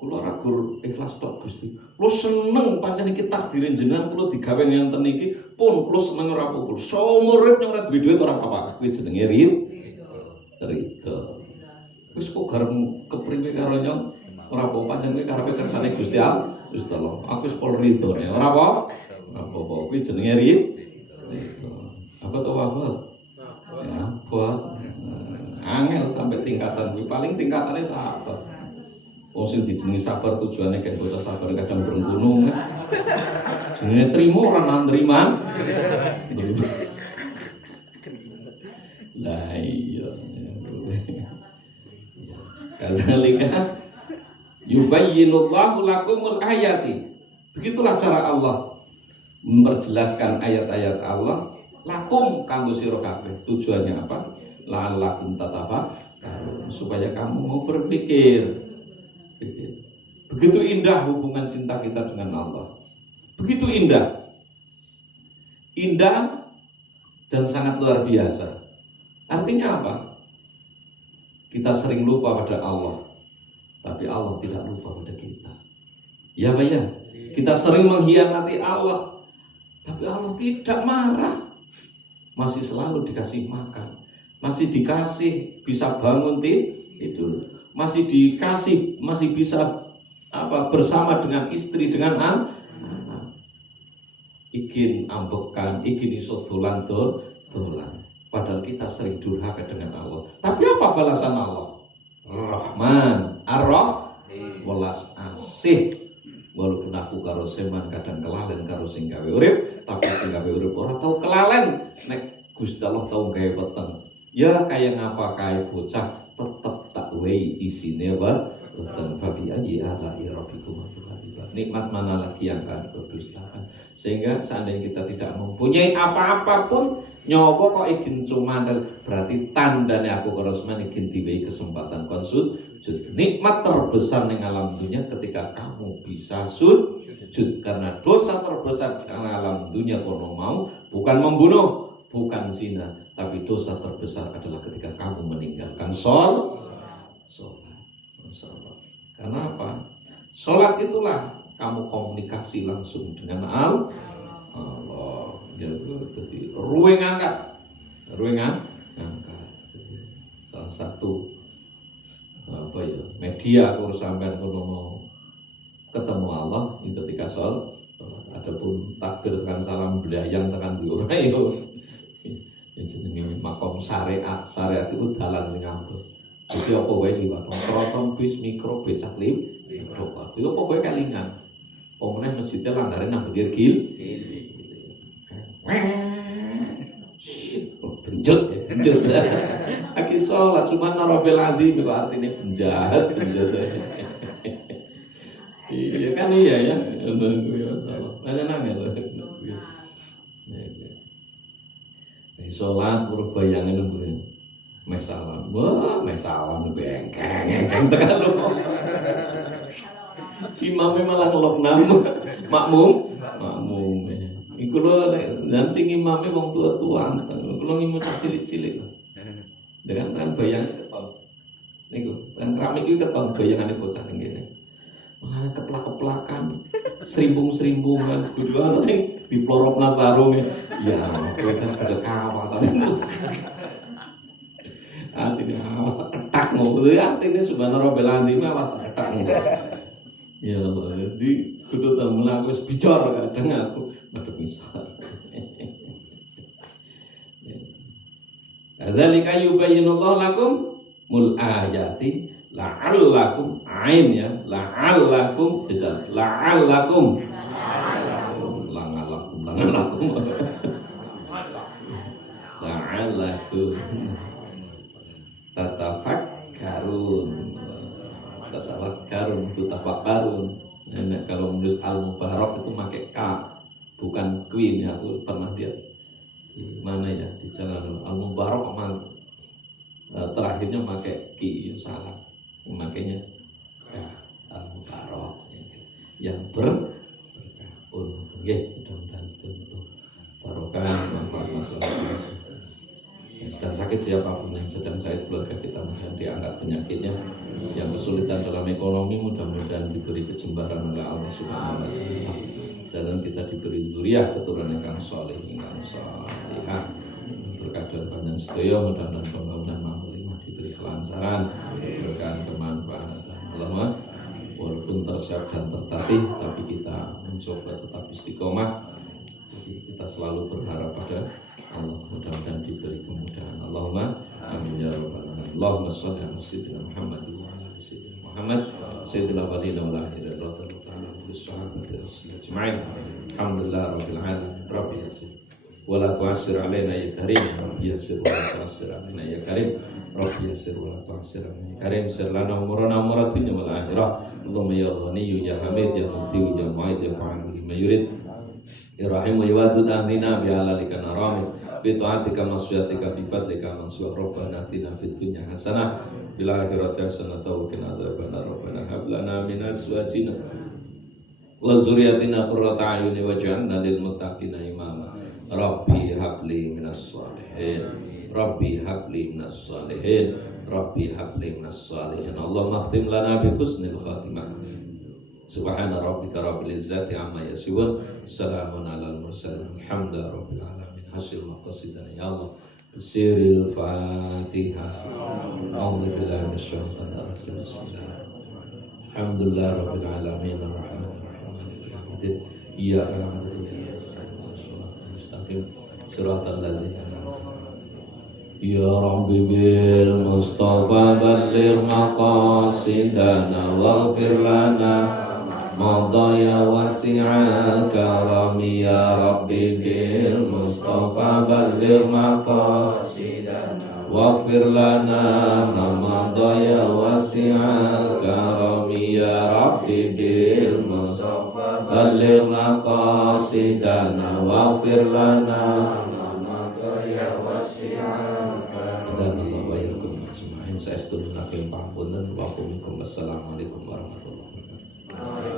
Kula ora gur ikhlas tok Gusti. Kula seneng pancen iki takdire jenengan kula digawe ngenten iki pun kula seneng ora apa-apa. Seumur urip nek ora duwe duit ora apa-apa. Kuwi jenenge ridho. Wis kok gareng kepriwe karo nyong ora apa-apa pancen kuwi karepe kersane Gusti Allah. Gusti Allah. Aku wis pol ridho ora apa-apa. Apa-apa kuwi jenenge ridho. Apa tuh wabah? Ya, buat angel sampai tingkatan kuwi paling tingkatannya sabar. Oh sing dijenengi sabar tujuannya kayak bocah sabar kadang bergunung. Jenenge trimo ora nandriman. Lah iya. Kadzalika yubayyinullahu lakumul ayati. Begitulah cara Allah memperjelaskan ayat-ayat Allah lakum kanggo sira kabeh. Tujuannya apa? La'allakum tatafakkarun, supaya kamu mau berpikir. Begitu indah hubungan cinta kita dengan Allah. Begitu indah. Indah dan sangat luar biasa. Artinya apa? Kita sering lupa pada Allah, tapi Allah tidak lupa pada kita. Ya Pak ya? Kita sering mengkhianati Allah, tapi Allah tidak marah. Masih selalu dikasih makan, masih dikasih bisa bangun tidur, masih dikasih, masih bisa bersama dengan istri, dengan anak. Ikin ambekan, ikin iso dolan. Padahal kita sering durhaka dengan Allah. Tapi apa balasan Allah? Rahman, Ar-Rahim, welas asih. Walaupun aku karo seman kadang kelalen karo sing gawe urip, tapi sing gawe urip ora tau kelalen. Nek Gusti Allah tau gawe weteng, ya kaya ngapa kae bocah tetep tak wehi isine weteng. Babi ayi ala rabbikum atuqatiba. Nikmat mana lagi yang akan berdustakan? Sehingga seandainya kita tidak mempunyai apa-apa pun, nyowo kok ingin cumandel, berarti tandanya aku karo seman ingin diwehi kesempatan konsud. Nikmat terbesar di alam dunia ketika kamu bisa sujud, karena dosa terbesar di alam dunia kono mau bukan membunuh, bukan zina, tapi dosa terbesar adalah ketika kamu meninggalkan sholat. Karena apa? Sholat itulah kamu komunikasi langsung dengan Allah. Jadi ruweng angkat. Salah satu media aku sampai mau ketemu Allah ketika sholat. Adapun takbir tekan salam belayang tekan diora yo. Jenenge makom syariat itu dalan sing ampun. Jadi apa wae liwat troton bis mikro becak lim. Itu apa wae kelingan. Pomene masjidnya langgare nang pinggir gil. Benjut. Aki sholat cuma narobel adi itu artinya penjahat. Iya kan iya ya. Ada nangis. Sholat urut bayangin nungguin. Meh salam bengkeng tekan lu. Imamnya malah ngelok makmum. Iku lho dan sing imame wong tua-tua anteng. Kulo ngimut cilik-cilik. Dengan kan bayangane keton. Niku, kan keramik iki keton bayangane bocah ning kene. malah keplak-keplakan, serimbung-serimbungan, kudu ana sing diplorokna sarunge. Ya, proses pada kawatan. Artinya awas tak ketak ngono. Artinya subhanallah belandi awas tak ketak ngono. Ya Allah, jadi kudu tamu aku wis bicara kadang aku madhep misal. Adzalika yubayyinullahu lakum mul ayati la'allakum ain ya la'allakum jajal la'allakum la'allakum la'allakum tatafakkarun Nenek kalau menulis al-mubarak itu pakai K bukan Queen ya, aku pernah lihat di mana ya di jalan al-mubarak terakhirnya pakai Q salah, makanya ya al-mubarak yang berkah. Mudah-mudahan itu barokah manfaat masyarakat. Yang sedang sakit siapapun yang sedang sakit keluarga kita mudah diangkat penyakitnya, yang kesulitan dalam ekonomi mudah-mudahan diberi kejembaran oleh Allah Subhanahu wa taala, dan kita diberi zuriyah keturunan yang saleh ingkang salihah, berkah dan panjang sedaya, mudah-mudahan pembangunan Mampu 5 diberi kelancaran, berkah kemanfaatan. Allahumma walaupun tersiap dan tertatih tapi kita mencoba tetap istiqomah, jadi kita selalu berharap pada Allah, mudah-mudahan diberi kemudahan. Allahumma amin ya rabbal alamin. Allahumma shalli ala sayyidina Muhammad wa ala ali sayyidina Muhammad sayyidil awwalin wal akhirin radhiyallahu ta'ala anhum sahabati rasulillah ajma'in. Alhamdulillah rabbil alamin. Rabbi yassir wa la tu'assir alaina ya karim. Rabbi yassir wa la tu'assir alaina ya karim. Rabbi yassir wa la tu'assir alaina ya karim. Sir lana umurana umuratunya wal akhirah. Allahumma ya ghaniyyu ya hamid ya mutiu ya mu'id ya fa'al lima yurid. Irhamu ya wadud ahlina bi halalika naramik bi ta'atika masyiatika bi fadlika mansur rabbana atina fid dunya hasanah fil akhirati hasanah wa qina adzabannar rabbana hab lana min azwajina wa dzurriyyatina qurrata a'yun waj'alna lil muttaqina imama rabbi habli minas shalihin rabbi habli minas shalihin rabbi habli minas shalihin. Allahumma khtim lana bi husnil khatimah. Subhana rabbika rabbil izzati amma yasifun, salamun alal mursalin, alhamdulillahi rabbil alamin. Hasil maqasidana ya Allah. Siril Fatihah. A'udzu billahi minasyaitonir rajim. Bismillahirrahmanirrahim. Alhamdulillahi rabbil alamin arrahmanir rahim maliki yaumiddin. Iyyaka na'budu wa iyyaka nasta'in. Shiratal ladzina Ya Rabbi bil Mustafa balligh maqasidana waghfir lana madaya wasi'al karami ya Rabbi bil Mustafa balligh maqasidana waghfir lana madaya wasi'al karami ya Rabbi bil Mustafa balligh maqasidana waghfir lana madaya wasi'al dan Allah wa yakum ajma'in. Saya setuju nabi pampun dan wa assalamualaikum warahmatullahi wabarakatuh.